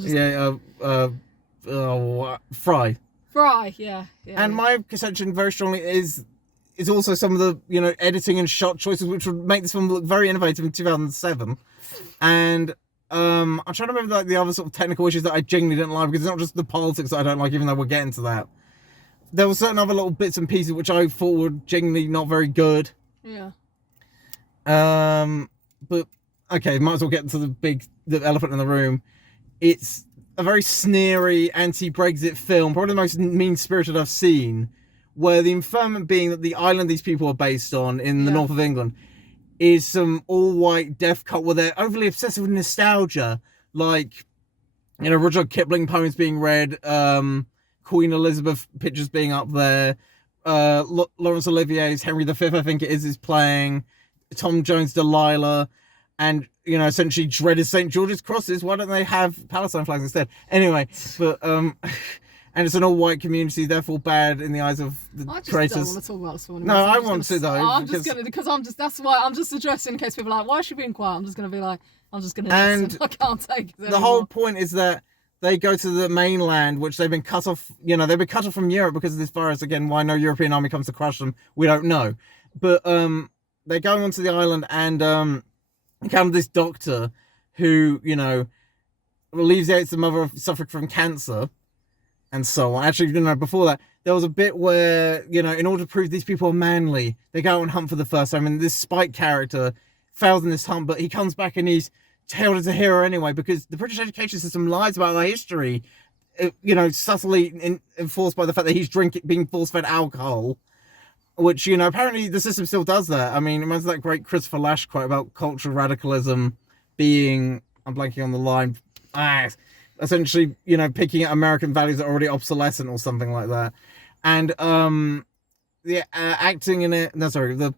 Fry. Yeah. And my contention very strongly is also some of the, you know, editing and shot choices which would make this film look very innovative in 2007. And I'm trying to remember like the other sort of technical issues that I genuinely didn't like, because it's not just the politics that I don't like, even though we're getting to that. There were certain other little bits and pieces which I thought were genuinely not very good. Yeah. But okay, might as well get to the elephant in the room. It's a very sneery anti-Brexit film, probably the most mean-spirited I've seen, where the informant being that the island these people are based on in the north of England is some all-white death cult where they're overly obsessive with nostalgia, like, you know, Rudyard Kipling poems being read, Queen Elizabeth pictures being up there, Laurence Olivier's Henry V, I think it is playing, Tom Jones' Delilah, and, you know, essentially dreaded St. George's crosses. Why don't they have Palestine flags instead? Anyway, but, and it's an all-white community, therefore bad in the eyes of the creators. I just don't want to talk about this one. No, I want to, though. That's why I'm just addressing in case people are like, why is she being quiet? I'm just going to be like, I can't take it anymore. The whole point is that they go to the mainland, which they've been cut off, you know, they've been cut off from Europe because of this virus. Again, why no European army comes to crush them, we don't know. But they're going onto the island and encounter this doctor who, you know, alleviates the mother suffering from cancer and so on. Actually, you know, before that, there was a bit where, you know, in order to prove these people are manly, they go out and hunt for the first time, and this Spike character fails in this hunt, but he comes back and he's hailed as a hero anyway, because the British education system lies about their history, you know, subtly enforced by the fact that he's being force-fed alcohol, which, you know, apparently the system still does that. I mean, imagine that great Christopher Lash quote about cultural radicalism being, I'm blanking on the line, essentially, you know, picking at American values that are already obsolescent or something like that. And the acting in it, no, sorry, the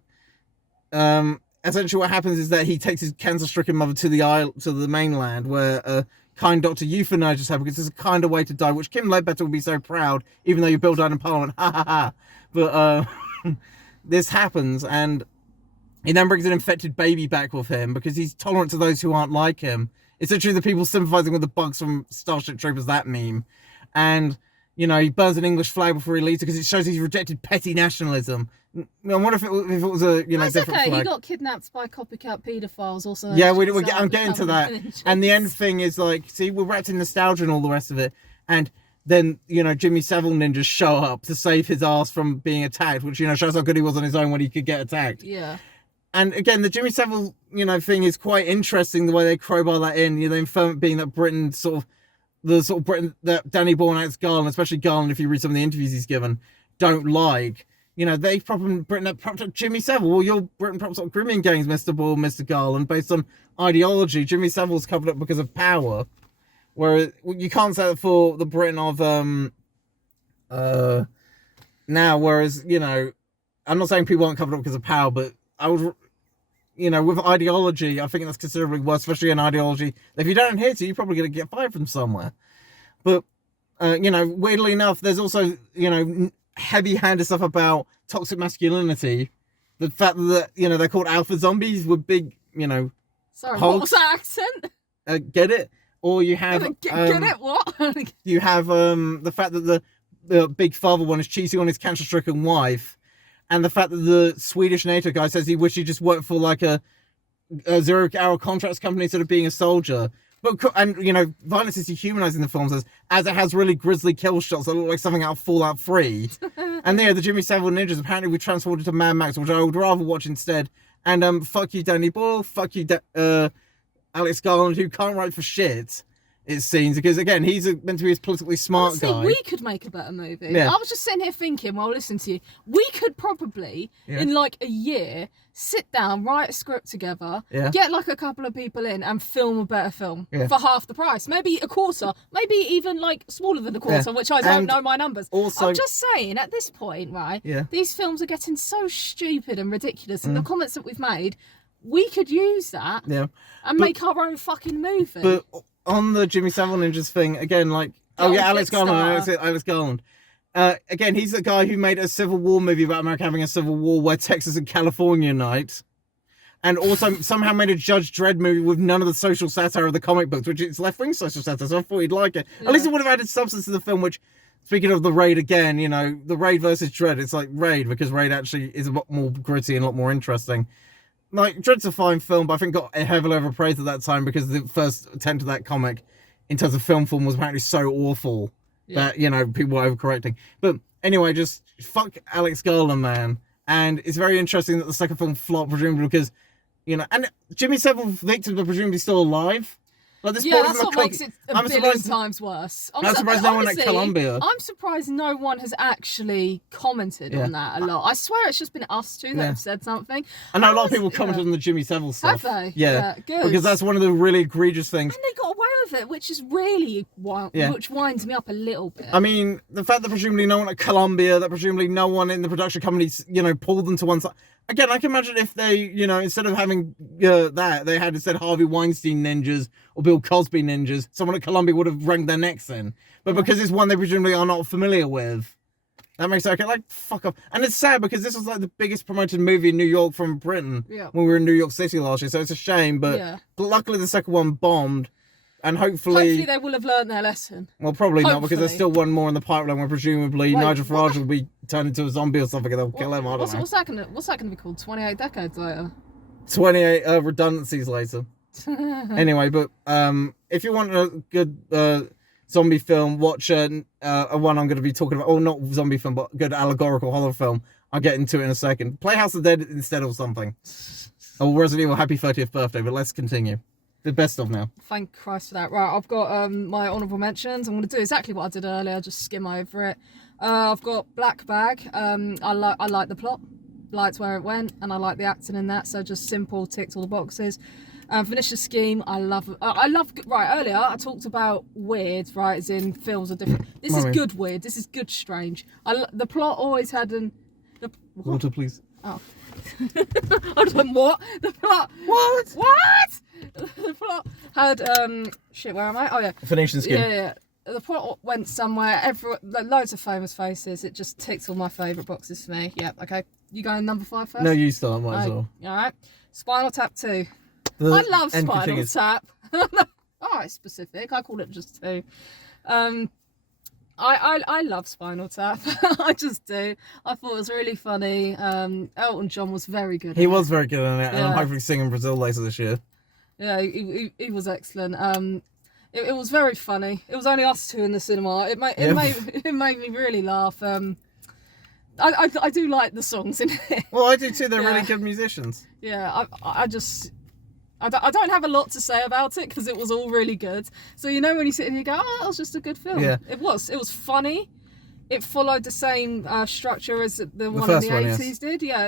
essentially what happens is that he takes his cancer-stricken mother to the mainland, where a kind doctor euthanizes her because it's a kinder way to die, which Kim Ledbetter would be so proud, even though you Bill died in Parliament. Ha ha ha. But this happens, and he then brings an infected baby back with him because he's tolerant to those who aren't like him. It's literally the people sympathizing with the bugs from Starship Troopers, that meme. And, you know, he burns an English flag before he leaves because it shows he's rejected petty nationalism. I wonder if it was a, you know, That's different okay. flag. He got kidnapped by copycat paedophiles also. Yeah, I'm getting to that. And the end thing is like, see, we're wrapped in nostalgia and all the rest of it. And then, you know, Jimmy Savile ninjas show up to save his ass from being attacked, which, you know, shows how good he was on his own when he could get attacked. Yeah. And again, the Jimmy Savile, you know, thing is quite interesting, the way they crowbar that in. You know, the inferment being that Britain that Danny Bourne acts Garland, especially Garland, if you read some of the interviews he's given, don't like. You know, they Britain that propped up Jimmy Savile. Well, your Britain props up Crimean gangs, Mr. Bourne, Mr. Garland, based on ideology. Jimmy Savile's covered up because of power. Whereas you can't say that for the Britain of now. Whereas, you know, I'm not saying people aren't covered up because of power, but I would, you know, with ideology, I think that's considerably worse, especially an ideology that if you don't adhere to, you're probably going to get fired from somewhere. But, you know, weirdly enough, there's also, you know, heavy-handed stuff about toxic masculinity. The fact that, you know, they're called alpha zombies with big, you know... Sorry, hulks. what was that accent? Get it? Or you have... Get it? What? You have the fact that the big father one is cheating on his cancer-stricken wife. And the fact that the Swedish NATO guy says he wished he just worked for like a 0-hour contracts company instead of being a soldier. And, you know, violence is dehumanizing the films as it has really grisly kill shots that look like something out of Fallout 3. And the Jimmy Savile ninjas apparently we transported to Mad Max, which I would rather watch instead. And fuck you, Danny Boyle. Fuck you, Alex Garland, who can't write for shit. It seems, because again, he's meant to be a politically smart Honestly, guy. we could make a better movie. Yeah. I was just sitting here thinking while listening to you, we could probably, in like a year, sit down, write a script together, get like a couple of people in and film a better film for half the price. Maybe a quarter, maybe even like smaller than a quarter, which I don't know my numbers. Also, I'm just saying, at this point, right, these films are getting so stupid and ridiculous, and the comments that we've made, we could use that and make our own fucking movie. But on the Jimmy Savile ninjas thing, again, like, Alex Garland. Again, he's the guy who made a Civil War movie about America having a civil war where Texas and California unite. And also somehow made a Judge Dredd movie with none of the social satire of the comic books, which is left-wing social satire, so I thought he'd like it. At least it would have added substance to the film, which, speaking of the Raid again, you know, the Raid versus Dredd, it's like Raid, because Raid actually is a lot more gritty and a lot more interesting. Like, Dread's a fine film, but I think got heavily overpraised at that time because the first attempt at that comic, in terms of film form, was apparently so awful that, you know, people were overcorrecting. But anyway, just fuck Alex Garland, man. And it's very interesting that the second film flopped, presumably because, you know, and Jimmy Savile's victims are presumably still alive. Like, this that's what makes it a billion times worse. I'm surprised no one at Columbia. I'm surprised no one has actually commented on that a lot. I swear it's just been us two that have said something. I know a lot of people commented on the Jimmy Savile stuff. Have they? Yeah, good. Because that's one of the really egregious things. And they got away with it, which is really which winds me up a little bit. I mean, the fact that presumably no one at Columbia, that presumably no one in the production companies, you know, pulled them to one side. Again, I can imagine if they, you know, instead of having that, they had instead Harvey Weinstein ninjas or Bill Cosby ninjas, someone at Columbia would have wrung their necks in. But because it's one they presumably are not familiar with, that makes it okay. Like, fuck off. And it's sad because this was like the biggest promoted movie in New York from Britain when we were in New York City last year. So it's a shame, but luckily the second one bombed. And hopefully they will have learned their lesson. Well, probably not, because there's still one more in the pipeline where presumably Nigel Farage will be turned into a zombie or something and they'll kill him. I don't know. What's that gonna be called? 28 decades later? 28 redundancies later. Anyway, but if you want a good zombie film, watch a one I'm going to be talking about. Oh, not zombie film, but good allegorical horror film. I'll get into it in a second. Play House of the Dead instead of something. Or Resident Evil Happy 30th Birthday, but let's continue. The best of now. Thank Christ for that. Right, I've got my honourable mentions. I'm going to do exactly what I did earlier, just skim over it. I've got Black Bag. I like the plot, liked where it went, and I like the acting in that. So just simple, ticked all the boxes. Phoenician Scheme, I love. Right, earlier I talked about weird, right, as in films are different. This is good weird. This is good strange. The plot always had water, please. Oh. I just went, what? The plot. What? The plot had shit. Where am I? Oh yeah. Phoenician skin. Yeah. The plot went somewhere. Loads of famous faces. It just ticks all my favourite boxes for me. Yep. Okay. You going number 5 first? No, you start. Might as well. All right. Spinal Tap 2. The I love end Spinal continues. Tap. Oh, it's specific. I call it just 2. I love Spinal Tap. I just do. I thought it was really funny. Elton John was very good. He was very good in it, and I'm Yeah. hopefully singing Brazil later this year. Yeah, he was excellent. It was very funny. It was only us 2 in the cinema. It made me really laugh. I do like the songs in it. Well, I do too. They're Yeah. really good musicians. Yeah, I don't have a lot to say about it because it was all really good. So you know when you sit and you go, oh, that was just a good film. Yeah. It was funny. It followed the same structure as the one in first the one, 80s yes. did. Yeah,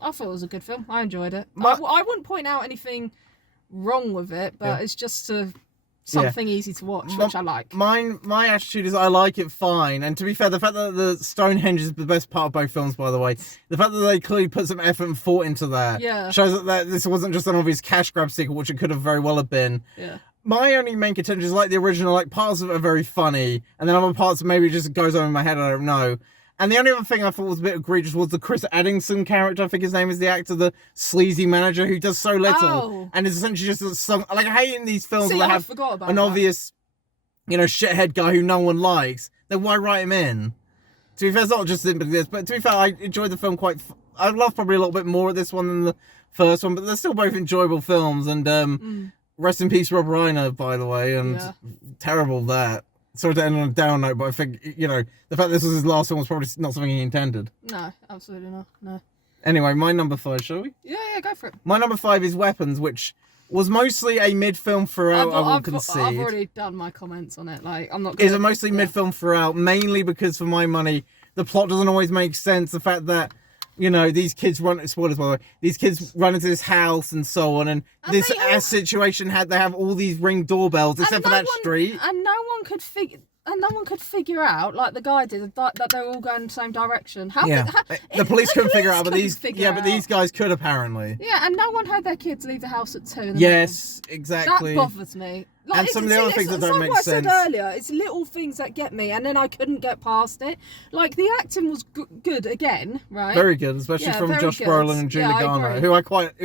I thought it was a good film. I enjoyed it. My- I wouldn't point out anything wrong with it, but Yeah. it's just something easy to watch, which I like. My attitude is I like it fine, and to be fair, the fact that the Stonehenge is the best part of both films, by the way, the fact that they clearly put some effort and thought into that shows that this wasn't just an obvious cash grab sequel, which it could have very well have been. Yeah. My only main contention is like the original, like parts of it are very funny, and then other parts maybe just goes on in my head, I don't know. And the only other thing I thought was a bit egregious was the Chris Addington character, I think his name is, the actor, the sleazy manager who does so little and is essentially just some, like, I hate in these films See, where they I have forgot about an that. obvious, shithead guy who no one likes, then why write him in? To be fair, it's not just simply this, but to be fair, I enjoyed the film quite, I love probably a little bit more of this one than the first one, but they're still both enjoyable films, and rest in peace Rob Reiner, by the way, and terrible that. Sorry to end on a down note, but I think, the fact this was his last film was probably not something he intended. No, absolutely not. No. Anyway, my number 5, shall we? Yeah, go for it. My number 5 is Weapons, which was mostly a mid-film throughout, I will concede. I've already done my comments on it. Like, I'm not It's a mostly mid-film throughout, mainly because, for my money, the plot doesn't always make sense. The fact that, these kids spoilers by the way, these kids run into this house and so on, and this situation they have all these Ring doorbells, except for that street. And no one could figure out, like the guy did, that they were all going in the same direction. The police couldn't figure it out, but these guys could apparently. Yeah, and no one had their kids leave the house at 2 in the Yes, morning. exactly. That bothers me. Like, And some of the other things that don't make sense. Like I said earlier, it's little things that get me, and then I couldn't get past it. Like, the acting was good again, right? Very good, especially from very Josh good. Brolin and Julie I Garner, agree. who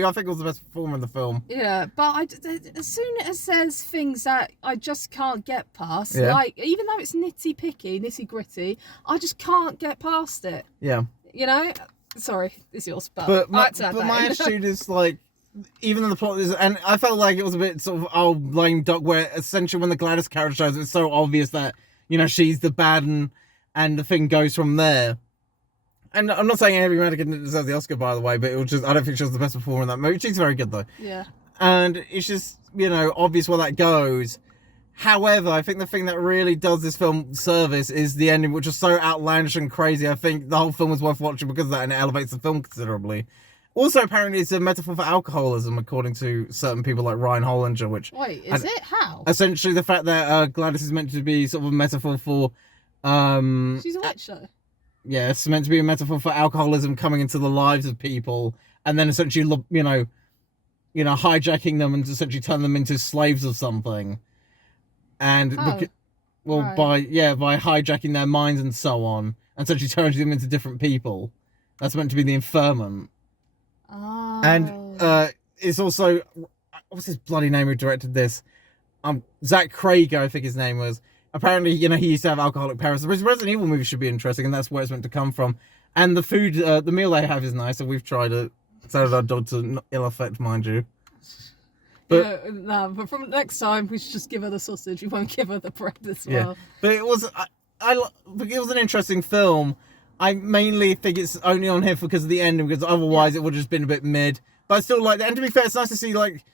I think was the best performer in the film. Yeah, but as soon as there's things that I just can't get past, Yeah. like, even though it's nitty gritty, I just can't get past it. Yeah. Sorry, it's yours, but my my attitude is like, even though the plot is, and I felt like it was a bit sort of lame duck, where essentially when the Gladys character shows, it's so obvious that she's the bad and the thing goes from there. And I'm not saying Avery Madigan didn't deserve the Oscar, by the way, but it was just, I don't think she was the best performer in that movie. She's very good though. Yeah. And it's just obvious where that goes. However, I think the thing that really does this film service is the ending, which is so outlandish and crazy. I think the whole film was worth watching because of that, and it elevates the film considerably. Also, apparently, it's a metaphor for alcoholism, according to certain people like Ryan Hollinger, which... Wait, is it? How? Essentially, the fact that Gladys is meant to be sort of a metaphor for... She's a witch, though. Yeah, it's meant to be a metaphor for alcoholism coming into the lives of people, and then essentially, hijacking them and essentially turning them into slaves of something. And, right. by hijacking their minds and so on, and essentially turning them into different people. That's meant to be the infirmant. Oh. And it's also, what's his bloody name who directed this? Zach Crager, I think his name was. Apparently, he used to have alcoholic parents. The Resident Evil movie should be interesting, and that's where it's meant to come from. And the food, the meal they have is nice, and we've tried it. So did our dog, to ill effect, mind you. But but from next time, we should just give her the sausage. We won't give her the bread as well. But it was, it was an interesting film. I mainly think it's only on here because of the ending, because otherwise it would have just been a bit mid. But I still like that. And to be fair, it's nice to see like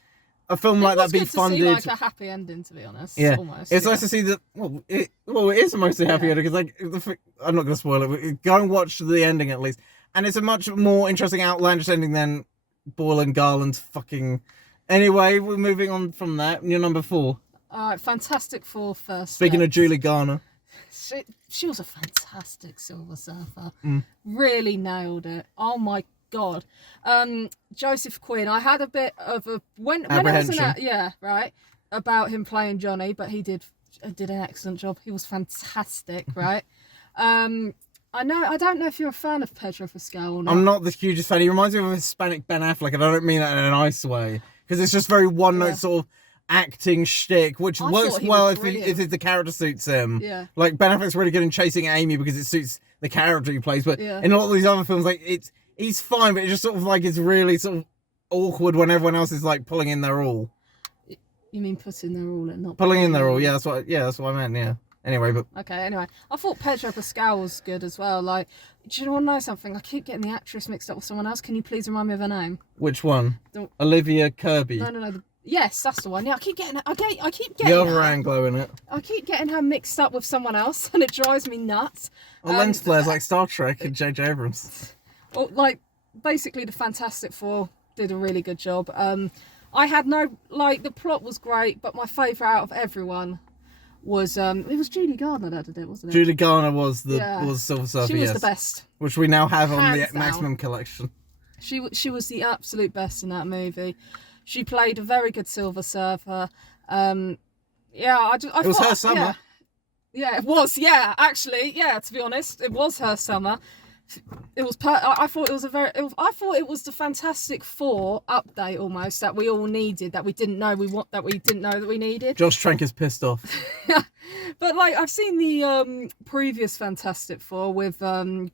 a film like that be funded. It was good to see like a happy ending, to be honest. Yeah, almost. It's nice to see that. It is a mostly happy ending because I'm not going to spoil it. But go and watch the ending at least, and it's a much more interesting, outlandish ending than Boyle and Garland's fucking. Anyway, we're moving on from that. You're number 4. Fantastic Four first. Speaking of Julie Garner. She was a fantastic Silver Surfer. Really nailed it. Oh my God. Joseph Quinn. I had a bit of a when I was Apprehension. about him playing Johnny, but he did an excellent job. He was fantastic, right? I don't know if you're a fan of Pedro Pascal or not. I'm not the hugest fan. He reminds me of a Hispanic Ben Affleck, and I don't mean that in a nice way, because it's just very one-note sort of acting shtick, which works well if the character suits him. Yeah. Like Ben Affleck's really good in Chasing Amy because it suits the character he plays, but in a lot of these other films, like he's fine, but it's just sort of like it's really sort of awkward when everyone else is like pulling in their all. You mean putting their all in, not pulling in their all? Yeah, that's what I meant. Yeah. Anyway, I thought Pedro Pascal was good as well. Like, do you want to know something? I keep getting the actress mixed up with someone else. Can you please remind me of her name? Which one? Olivia Kirby. No. Yes, that's the one. Yeah, I keep getting. The other Anglo in it. I keep getting her mixed up with someone else, and it drives me nuts. Lens flares like Star Trek and J.J. Abrams. Well, like basically the Fantastic Four did a really good job. I had the plot was great, but my favourite out of everyone was it was Julie Garner that did it, wasn't it? Julie Garner was Silver Surfer. She was the best, which we now have on the Hands down. Maximum Collection. She was the absolute best in that movie. She played a very good Silver Surfer. It was her summer. Yeah, it was. Yeah, actually, to be honest, it was her summer. It was. I thought it was the Fantastic Four update almost that we all needed, that we didn't know that we needed. Josh Trank is pissed off. But like I've seen the previous Fantastic Four with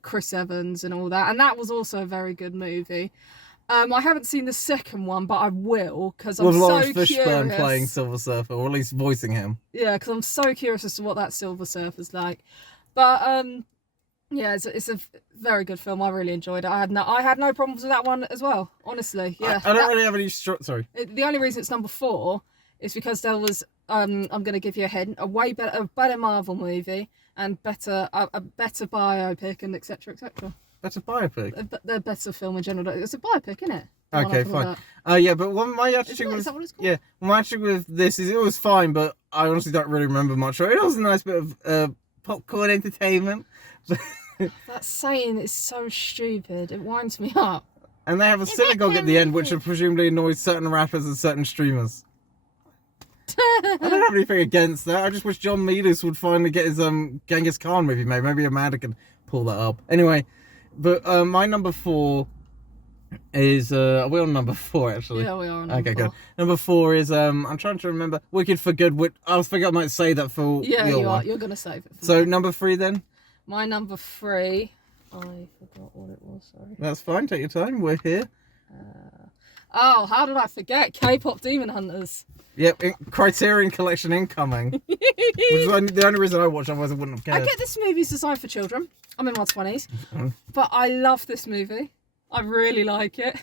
Chris Evans and all that, and that was also a very good movie. I haven't seen the second one, but I will, because I'm so curious. With Lawrence Fishburne playing Silver Surfer, or at least voicing him. Yeah, because I'm so curious as to what that Silver Surfer's like. But it's a very good film. I really enjoyed it. I had no problems with that one as well. Honestly, yeah. I don't really have any. Sorry. The only reason it's number 4 is because there was. I'm going to give you a hint. A better Marvel movie and a better biopic and etc. etc. That's a biopic. A better film in general. It's a biopic, isn't it? Okay, fine. But my attitude was. Is that what it's called? Yeah, my attitude with this is it was fine, but I honestly don't really remember much. It was a nice bit of popcorn entertainment. That saying is so stupid. It winds me up. And they have a synagogue at the end, which presumably annoys certain rappers and certain streamers. I don't have anything against that. I just wish John Midas would finally get his Genghis Khan movie made. Maybe Amanda can pull that up. Anyway, but my number 4 is are we on number 4 actually? Yeah, we are on number 4. Good. Number 4 is I'm trying to remember Wicked for Good. I was thinking I might say that for you are. You're gonna save it. So number 3 then. My number 3. I forgot what it was. Sorry. That's fine. Take your time. We're here. How did I forget? K-pop Demon Hunters. Yep, Criterion Collection incoming. Which is the only reason I watched, otherwise I wouldn't have cared. I get this movie's designed for children. I'm in my 20s. But I love this movie. I really like it.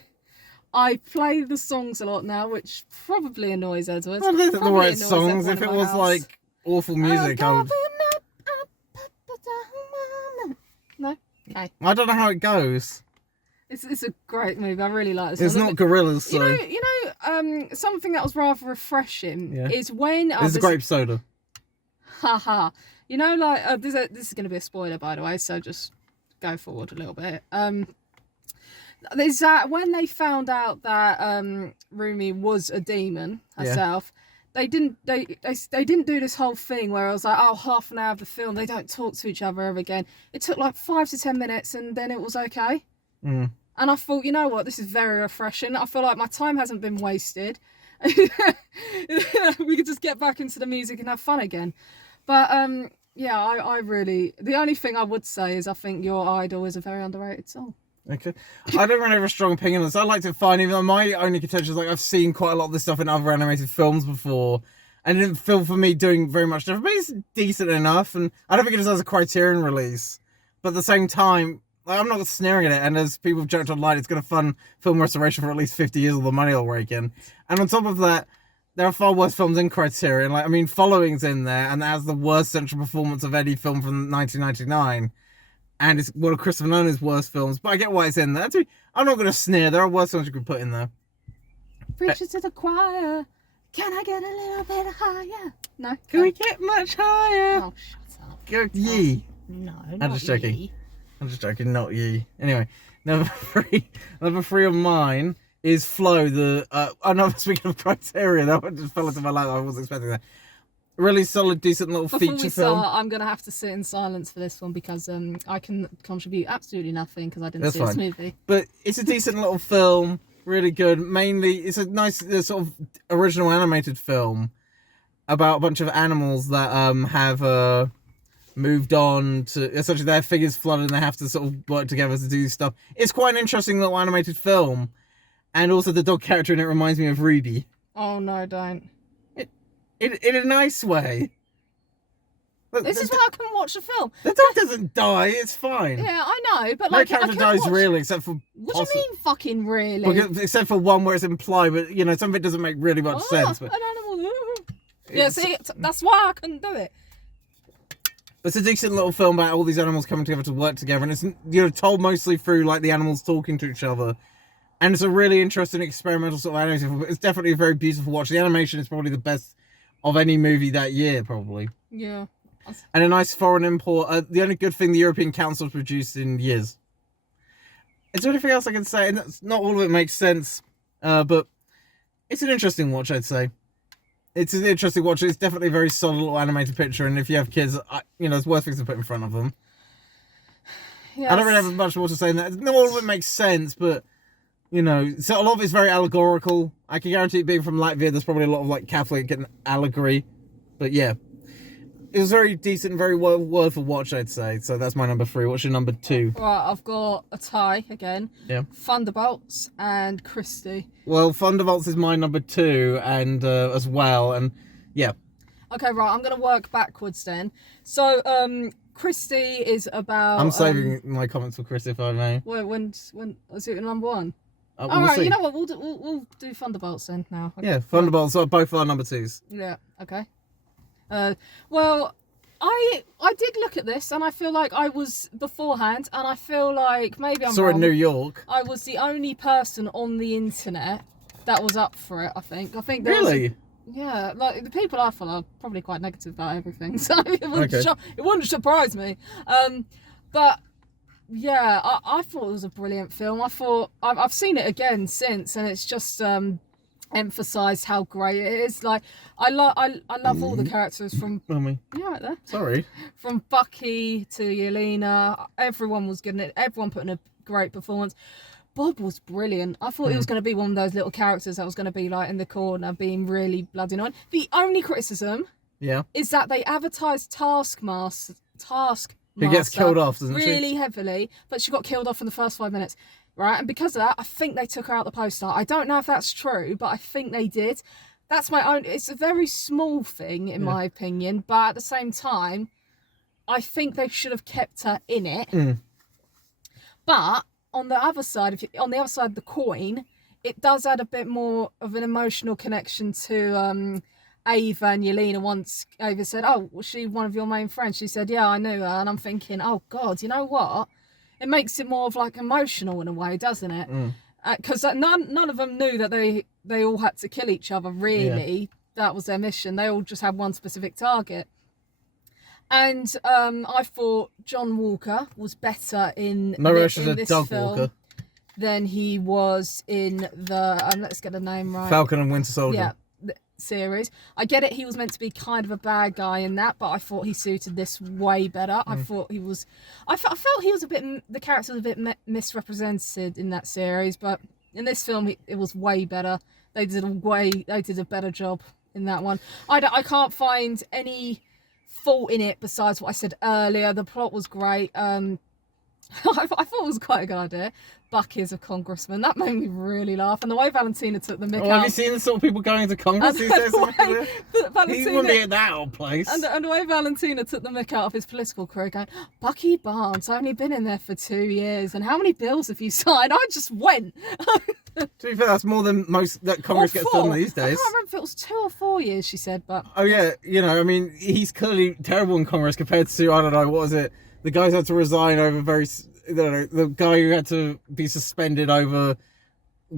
I play the songs a lot now, which probably annoys Edward. Well, they're the right songs. If it was like awful music, I would... No? Okay. I don't know how it goes. It's a great movie. I really like this. It's not Gorillaz, so... You know, something that was rather refreshing is when... It's a grape soda. Haha. You know, like, this is going to be a spoiler, by the way, so just go forward a little bit. There's that when they found out that Rumi was a demon herself, they didn't do this whole thing where I was like, oh, half an hour of the film, they don't talk to each other ever again. It took like 5 to 10 minutes and then it was okay. And I thought, you know what, this is very refreshing. I feel like my time hasn't been wasted. We could just get back into the music and have fun again. But I really, the only thing I would say is I think Your Idol is a very underrated song. Okay. I don't really have a strong opinion on this. I liked it fine, even though my only contention is like I've seen quite a lot of this stuff in other animated films before, and it didn't feel for me doing very much different. But it's decent enough, and I don't think it deserves a Criterion release. But at the same time, like, I'm not sneering at it, and as people have joked online, it's going to fund film restoration for at least 50 years of the money I'll rake in. And on top of that, there are far worse films in Criterion. Like, I mean, Following's in there, and that has the worst central performance of any film from 1999. And it's one of Christopher Nolan's worst films, but I get why it's in there. I'm not going to sneer. There are worse films you could put in there. Preacher to the choir. Can I get a little bit higher? No. Can we get much higher? Oh, shut up. Go, yee. No, I'm not just joking. yee. I'm just joking, not you. Anyway, number three of mine is Flow. Speaking of criteria, that one just fell into my lap. I wasn't expecting that. Really solid, decent little feature film. I'm going to have to sit in silence for this one because I can contribute absolutely nothing because I didn't see this movie. But it's a decent little film, really good. Mainly, it's a nice sort of original animated film about a bunch of animals that have moved on to, essentially their figures flooded and they have to sort of work together to do stuff. It's quite an interesting little animated film. And also the dog character in it reminds me of Ruby. Oh no, don't. In a nice way. This is why I can watch a film. The dog doesn't die, it's fine. Yeah, I know, but no like... character dies really, except for... What do you mean fucking really? Except for one where it's implied, but, you know, some of it doesn't make really much sense. But an animal... Yeah, see, that's why I couldn't do it. It's a decent little film about all these animals coming together to work together, and it's, you know, told mostly through, like, the animals talking to each other. And it's a really interesting experimental sort of animation film. It's definitely a very beautiful watch. The animation is probably the best of any movie that year, probably. Yeah. And a nice foreign import. The only good thing the European Council has produced in years. Is there anything else I can say? And that's, not all of it makes sense, but it's an interesting watch, I'd say. It's an interesting watch. It's definitely a very solid little animated picture, and if you have kids, you know, it's worth things to put in front of them. Yes. I don't really have much more to say than that. Not all of it makes sense, but... You know, so a lot of it's very allegorical. I can guarantee it being from Latvia, there's probably a lot of, like, Catholic and allegory. But, yeah. It was very decent, very worth a watch, I'd say. So that's my number 3. What's your number 2? Right, I've got a tie again. Yeah. Thunderbolts and Christy. Well, Thunderbolts is my number 2, and as well, and, yeah. Okay, right, I'm going to work backwards then. So, Christy is about... I'm saving my comments for Christy, if I may. When is it number 1? We'll see. You know what? We'll do Thunderbolts then now. Okay. Yeah, Thunderbolts are both our number 2s. Yeah. Okay. Well, I did look at this and I feel like I was beforehand, and I feel like maybe I'm saw wrong. in New York. I was the only person on the internet that was up for it. I think. Really. Yeah, like the people I follow are probably quite negative about everything, so it wouldn't surprise me. But. Yeah, I thought it was a brilliant film. I thought I've seen it again since, and it's just emphasised how great it is. Like I love all the characters from. Yeah, right there. Sorry. From Bucky to Yelena, everyone was good in it. Everyone put in a great performance. Bob was brilliant. I thought he was going to be one of those little characters that was going to be like in the corner, being really bloody annoying. The only criticism, is that they advertised Taskmaster. Who gets killed off, doesn't she? Really heavily, but she got killed off in the first 5 minutes, right? And because of that, I think they took her out the poster. I don't know if that's true, but I think they did. That's my own... It's a very small thing, in my opinion, but at the same time, I think they should have kept her in it. But on the other side, on the other side of the coin, it does add a bit more of an emotional connection to... Ava and Yelena. Once Ava said, "Oh, was she one of your main friends?" She said, "Yeah, I knew her." And I'm thinking, oh God, you know what? It makes it more of like emotional in a way, doesn't it? Because none of them knew that they all had to kill each other. Really, that was their mission. They all just had one specific target. And I thought John Walker was better in this Dog film Walker. than he was in the let's get the name right. Falcon and Winter Soldier. Yeah. Series. I get it, he was meant to be kind of a bad guy in that, but I thought he suited this way better. I felt he was a bit, the character was a bit misrepresented in that series, but in this film it was way better. They did a better job in that one. I can't find any fault in it besides what I said earlier. The plot was great. I thought it was quite a good idea. Bucky as a congressman. That made me really laugh. And the way Valentina took the mick out... Have you seen the sort of people going to Congress these days? He wouldn't be at that old place. And the way Valentina took the mick out of his political career, going, Bucky Barnes, I've only been in there for 2 years, and how many bills have you signed? I just went. To be fair, that's more than most that Congress gets done these days. I can't remember if it was 2 or 4 years, she said, but... Oh yeah, you know, I mean, he's clearly terrible in Congress compared to, I don't know, what was it? The guys had to resign over the guy who had to be suspended over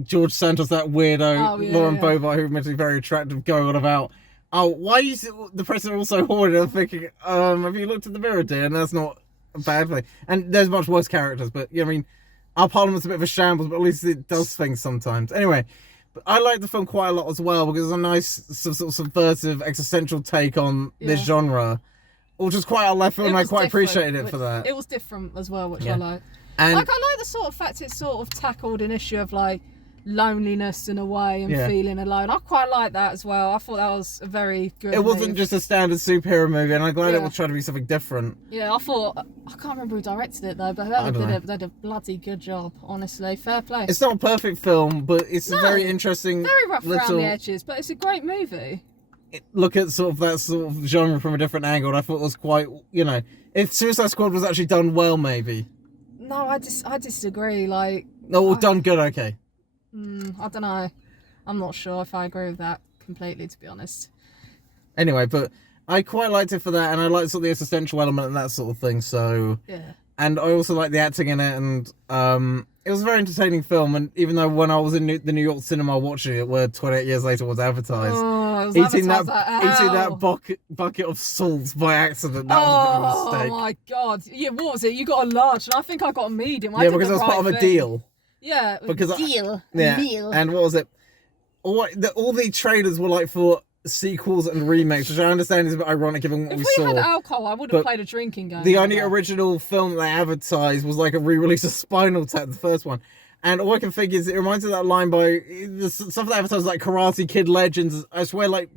George Santos, that weirdo, Lauren Boebert, who admittedly very attractive, going on about, oh, why is the president also horny? I'm thinking, have you looked in the mirror, dear? And that's not bad thing. And there's much worse characters, but I mean, our Parliament's a bit of a shambles, but at least it does things sometimes. Anyway, but I like the film quite a lot as well because it's a nice sort of subversive, existential take on this genre, which was quite a left field, and I quite appreciated it for that. It was different as well, which I like. And like, I like the sort of fact it sort of tackled an issue of like loneliness in a way and feeling alone. I quite like that as well. I thought that was a very good It wasn't move. just a standard superhero movie, and I'm glad it was trying to be something different. Yeah, I thought, I can't remember who directed it though, but they did a bloody good job, honestly. Fair play. It's not a perfect film, but it's a very interesting, very rough little around the edges, but it's a great movie. Look at sort of that sort of genre from a different angle, and I thought it was quite, if Suicide Squad was actually done well, maybe. No, I disagree. Like, done good, okay. I don't know. I'm not sure if I agree with that completely, to be honest. Anyway, but I quite liked it for that, and I liked sort of the existential element and that sort of thing. So and I also liked the acting in it, and it was a very entertaining film. And even though when I was in the New York cinema watching it, where 28 years later was advertised, eating that bucket of salt by accident, that was a bit of a mistake. Oh my god! Yeah, what was it? You got a large, and I think I got a medium. Because I was part of a deal. Yeah, deal. And what was it? All the trailers were like for sequels and remakes, which I understand is a bit ironic given what we saw. If we had alcohol, I would have played a drinking game. The only original film that they advertised was like a re-release of Spinal Tap, the first one. And all I can think is it reminds me of that line by the stuff that advertised like Karate Kid Legends. I swear, like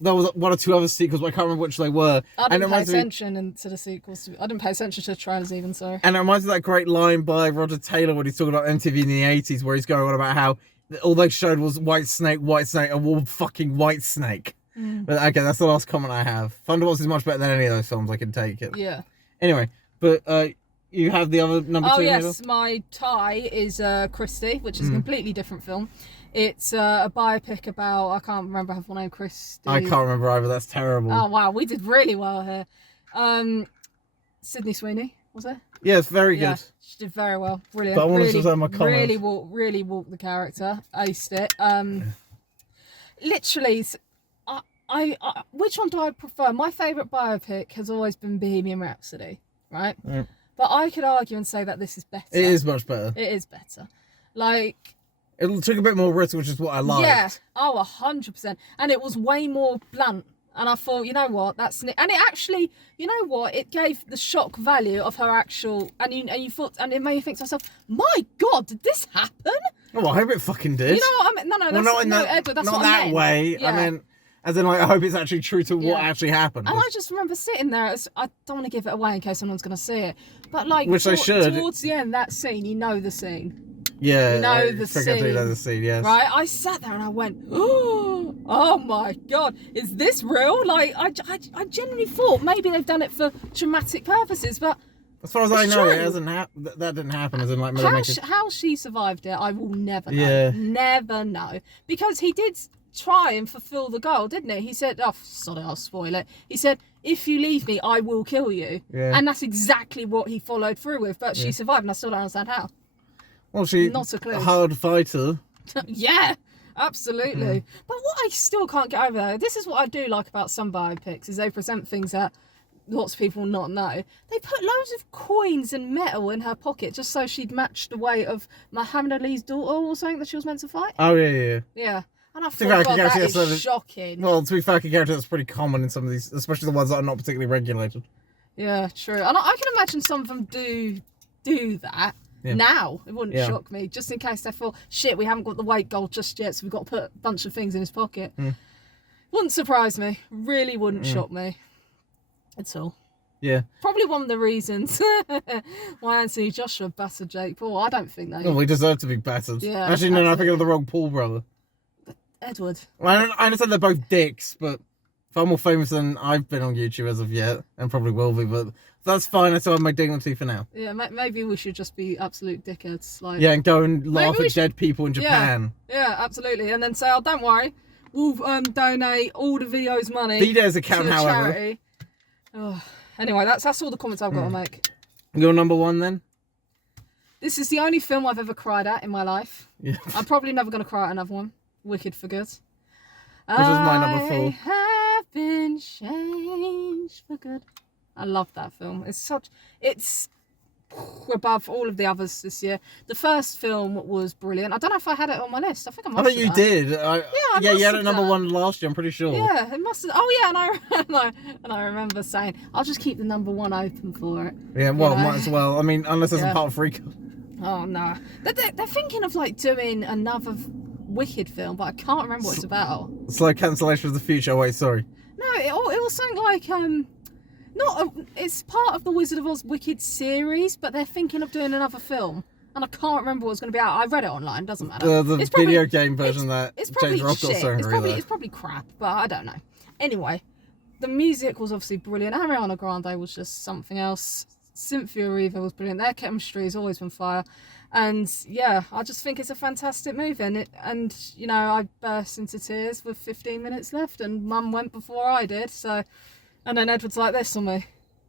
there was one or two other sequels, but I can't remember which they were. I didn't pay attention to the sequels. I didn't pay attention to the trailers even, so. And it reminds me of that great line by Roger Taylor when he's talking about MTV in the 80s, where he's going on about how all they showed was White Snake, and one fucking White Snake. But okay, that's the last comment I have. Thunderbolts is much better than any of those films. I can take it. Yeah. Anyway, but you have the other number two. Oh yes, my tie is Christy, which is a completely different film. It's a biopic about, I can't remember her full name, Christy. I can't remember either. That's terrible. Oh wow, we did really well here. Sydney Sweeney, was it? Yeah, it's very good. Yeah, she did very well. Brilliant. But I want to say my comment. Really walked the character. Aced it. Literally, I which one do I prefer? My favourite biopic has always been Bohemian Rhapsody, right? Yeah. But I could argue and say that this is better. It is much better. It is better. Like, it took a bit more risk, which is what I liked. Yeah. Oh, 100%. And it was way more blunt. And I thought, you know what, and it actually, you know what, it gave the shock value of her actual, and you thought, and it made you think to yourself, my God, did this happen? Oh, I hope it fucking did. You know what I mean? Edward, that's not what that I meant. way. Yeah. I mean, as in, like, I hope it's actually true to what actually happened. And I just remember sitting there, I don't want to give it away in case someone's going to see it, but like, which I should. Towards the end, that scene, you know the scene. Yeah, you know the scene. Yes. Right, I sat there and I went, oh my God, is this real? Like, I genuinely thought maybe they've done it for dramatic purposes, but as far as I know, it hasn't that didn't happen. As in, like, how she survived it, I will never know. Never know, because he did try and fulfill the goal, didn't he? He said, oh, sorry, I'll spoil it. He said, if you leave me, I will kill you. Yeah. And that's exactly what he followed through with. But she survived, and I still don't understand how. Well, she's a hard fighter. Yeah, absolutely. But what I still can't get over, though, this is what I do like about some biopics, is they present things that lots of people not know. They put loads of coins and metal in her pocket just so she'd match the weight of Muhammad Ali's daughter or something that she was meant to fight. Oh, yeah. Yeah. And I thought, God, that is shocking. Well, to be fair, I can guarantee that's pretty common in some of these, especially the ones that are not particularly regulated. Yeah, true. And I can imagine some of them do that. Yeah. Now, it wouldn't shock me, just in case they thought, shit, we haven't got the weight goal just yet, so we've got to put a bunch of things in his pocket. Wouldn't surprise me. Really wouldn't shock me. At all. Yeah. Probably one of the reasons why Anthony Joshua battered Jake Paul. I don't think they... Well, we deserve to be battered. Yeah. Actually, no, I think of the wrong Paul brother. Edward. Well, I understand they're both dicks, but far more famous than I've been on YouTube as of yet, and probably will be, but that's fine. I still have my dignity for now. Yeah, maybe we should just be absolute dickheads. Like, yeah, and go and laugh at dead people in Japan. Yeah, absolutely. And then say, oh, don't worry, we'll donate all the video's money Video's account, to the however. Charity. Oh. Anyway, that's all the comments I've got to make. Your number one, then? This is the only film I've ever cried at in my life. Yeah. I'm probably never going to cry at another one. Wicked for Good. Which was my number 4. I have been changed for good. I love that film. It's above all of the others this year. The first film was brilliant. I don't know if I had it on my list. I think I must I bet you have. did. Yeah, you had it number 1 last year, I'm pretty sure. Yeah, it must have. Oh yeah, and I remember saying, I'll just keep the number 1 open for it. Yeah, well, might as well. I mean, unless there's a part 3. Oh no, they're thinking of like doing another Wicked film, but I can't remember what it's about. Slow cancellation of the future. Oh, wait, sorry. No, it was something like it's part of the Wizard of Oz Wicked series, but they're thinking of doing another film, and I can't remember what's going to be out. I read it online. Doesn't matter. The video game version it's probably James Rock got so angry it's probably crap, but I don't know. Anyway, the music was obviously brilliant. Ariana Grande was just something else. Cynthia Erivo was brilliant. Their chemistry has always been fire, and yeah, I just think it's a fantastic movie. And you know, I burst into tears with 15 minutes left, and Mum went before I did. So. And then Edward's like this on me.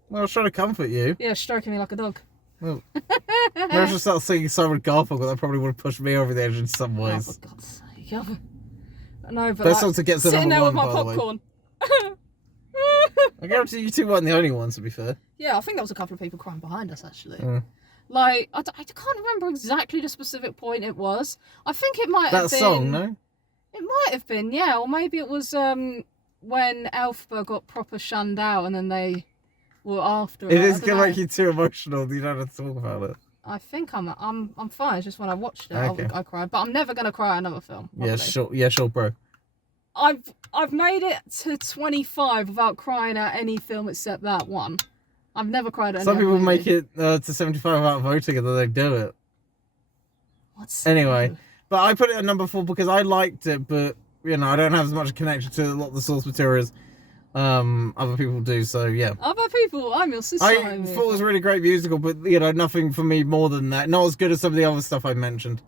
Well, I was trying to comfort you. Yeah, stroking me like a dog. Well, maybe I should start singing Simon Garfunkel. That probably would have pushed me over the edge in some ways. Oh, for God's sake. No, but Best like, song to get to sitting there number with 1, my by popcorn. I guarantee you 2 weren't the only ones, to be fair. Yeah, I think there was a couple of people crying behind us, actually. Mm. Like, I can't remember exactly the specific point it was. I think it might have been... That song, no? It might have been, yeah. Or maybe it was when Elphaba got proper shunned out and then they were after It is going to make you too emotional. You don't have to talk about it. I think I'm fine. It's just when I watched it, Okay. I cried. But I'm never going to cry at another film. Probably. Yeah, sure, bro. I've made it to 25 without crying at any film except that one. I've never cried at any Some people movie. make it to 75 without voting and then they do it. What's Anyway, but I put it at number 4 because I liked it, but you know, I don't have as much connection to a lot of the source material as other people do, so yeah. Other people, I'm your sister. I thought it was a really great musical, but you know, nothing for me more than that. Not as good as some of the other stuff I mentioned.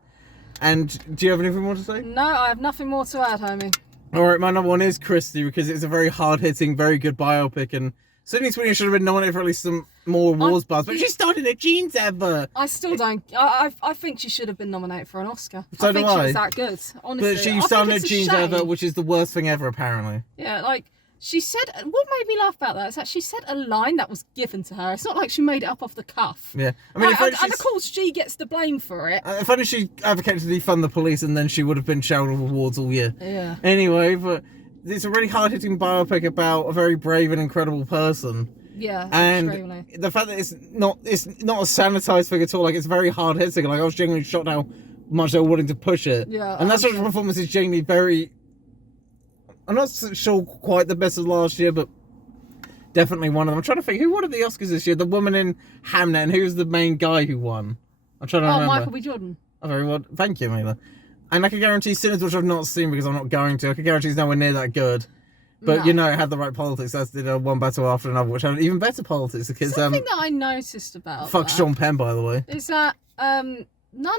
And do you have anything more to say? No, I have nothing more to add, homie. Alright, my number 1 is Christy because it's a very hard-hitting, very good biopic, and Sydney Sweeney should have been nominated for at least some more awards buzz, but she started a jeans ever. I still don't. I think she should have been nominated for an Oscar. So I think do she I. was that good, honestly. But she I started think a it's jeans shame. ever, which is the worst thing ever, apparently. Yeah, like, she said, what made me laugh about that is that she said a line that was given to her. It's not like she made it up off the cuff. Yeah. I mean, and of course she gets the blame for it. if only she advocated to defund the police and then she would have been showered with awards all year. Yeah. Anyway, but it's a really hard-hitting biopic about a very brave and incredible person. Yeah, and extremely. The fact that it's not a sanitized thing at all, like it's very hard hitting. Like I was genuinely shocked how much they were willing to push it. Yeah, and that's such a performance is genuinely very. I'm not sure quite the best of last year, but definitely one of them. I'm trying to think who won at the Oscars this year. The woman in Hamnet, and who was the main guy who won? I'm trying to remember. Michael B. Jordan. Oh, very well. Thank you, Amelia. And I can guarantee Sinners, which I've not seen because I'm not going to. I can guarantee it's nowhere near that good. But, you know, it had the right politics. As did One Battle After Another, which had even better politics. Because, something that I noticed about fuck that Sean Penn, by the way. is that none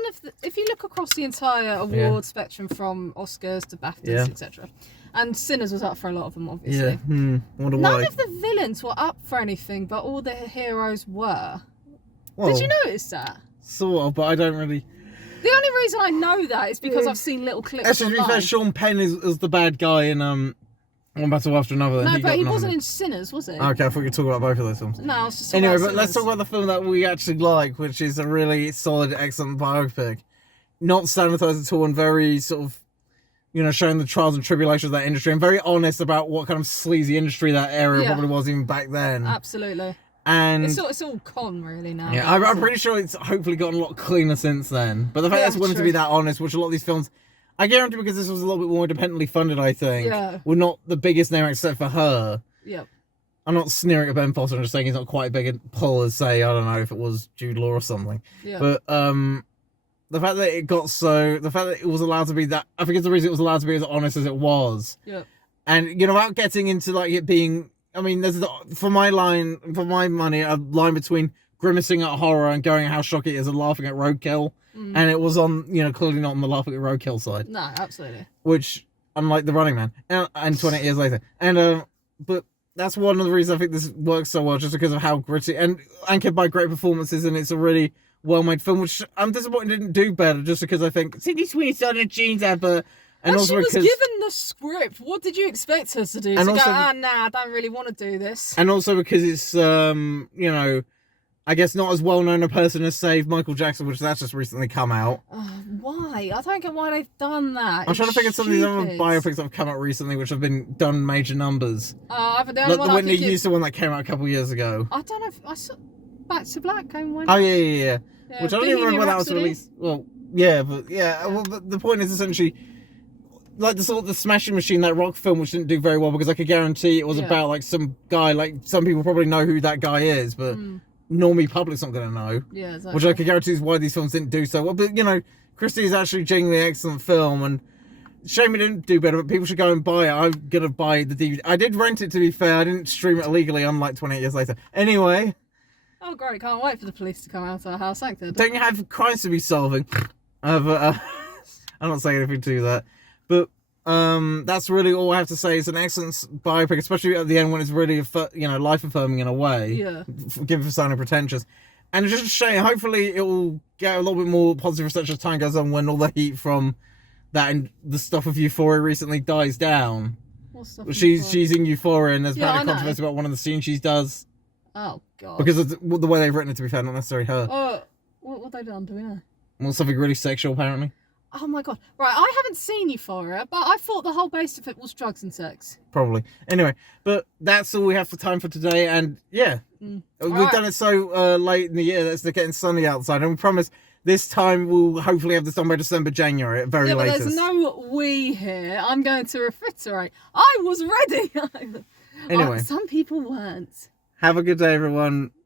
of the... If you look across the entire award spectrum from Oscars to BAFTAs, etc., and Sinners was up for a lot of them, obviously. Yeah, wonder why. None of the villains were up for anything, but all the heroes were. Well, Did you notice that? Sort of, but I don't really... The only reason I know that is because I've seen little clips Actually, to be online. fair, Sean Penn is the bad guy in One Battle After Another. No, but he wasn't in Sinners, was he? Okay, I thought you were talking about both of those films. No, I was just talking Anyway, about but let's talk Sinners. about the film that we actually like, which is a really solid, excellent biopic. Not sanitized at all and very sort of, you know, showing the trials and tribulations of that industry and very honest about what kind of sleazy industry that area probably was even back then. Absolutely. And it's all con really now. yeah, I'm pretty sure it's hopefully gotten a lot cleaner since then. But the fact that it's willing to be that honest, which a lot of these films, I guarantee because this was a little bit more independently funded, I think, were not the biggest name except for her. Yep. I'm not sneering at Ben Foster, I'm just saying he's not quite big a pull as, say, I don't know, if it was Jude Law or something. Yeah. But the fact that it was allowed to be that, I think it's the reason it was allowed to be as honest as it was. Yep. And, you know, without getting into, like, it being, I mean, there's, for my money, a line between grimacing at horror and going how shocking it is and laughing at roadkill. And it was on, you know, clearly not on the laughing at roadkill side. No, absolutely. Which, unlike The Running Man, and 28 years later. And, but that's one of the reasons I think this works so well, just because of how gritty and anchored by great performances, and it's a really well-made film, which I'm disappointed didn't do better, just because I think Sydney Sweeney started a jeans ad, but And she was given the script. What did you expect her to do? To go, I don't really want to do this. And also because it's, you know, I guess not as well known a person as, say, Michael Jackson, which that's just recently come out. Why? I don't get why they've done that. I'm trying to think of some of these other biopics that have come out recently, which have been done major numbers. The the Whitney Houston one that came out a couple of years ago. I don't know if I saw Back to Black came when. Oh yeah. Which I don't even remember when that was released. Well, yeah, but yeah. Well, the point is essentially, like the Smashing Machine, that rock film, which didn't do very well because I could guarantee it was about like some guy, like some people probably know who that guy is, but normie public's not going to know. Yeah, exactly. Which I could guarantee is why these films didn't do so well. But you know, Christy is actually genuinely an excellent film, and shame it didn't do better. But people should go and buy it. I'm gonna buy the DVD. I did rent it, to be fair. I didn't stream it illegally, unlike 28 years later. Anyway. Oh great! Can't wait for the police to come out to our house. Thank you. Don't you have crimes to be solving? I'm not saying anything to that, but that's really all I have to say. It's an excellent biopic, especially at the end when it's really, life affirming in a way. Yeah. Given for sounding pretentious, and it's just a shame. Hopefully, it will get a little bit more positive reception as time goes on when all the heat from that and the stuff of Euphoria recently dies down. What stuff? She's in Euphoria, and there's been a controversy about one of the scenes she does. Oh god. Because of the way they've written it, to be fair, not necessarily her. Oh, what they done? Do we know? Well, something really sexual, apparently. Oh my god. Right, I haven't seen Euphoria, but I thought the whole base of it was drugs and sex. Probably. Anyway, but that's all we have for time for today, and yeah. We've done it so late in the year that it's getting sunny outside, and we promise this time we'll hopefully have this done by December, January at very latest. But there's no we here. I'm going to reiterate. I was ready. Anyway. Some people weren't. Have a good day, everyone.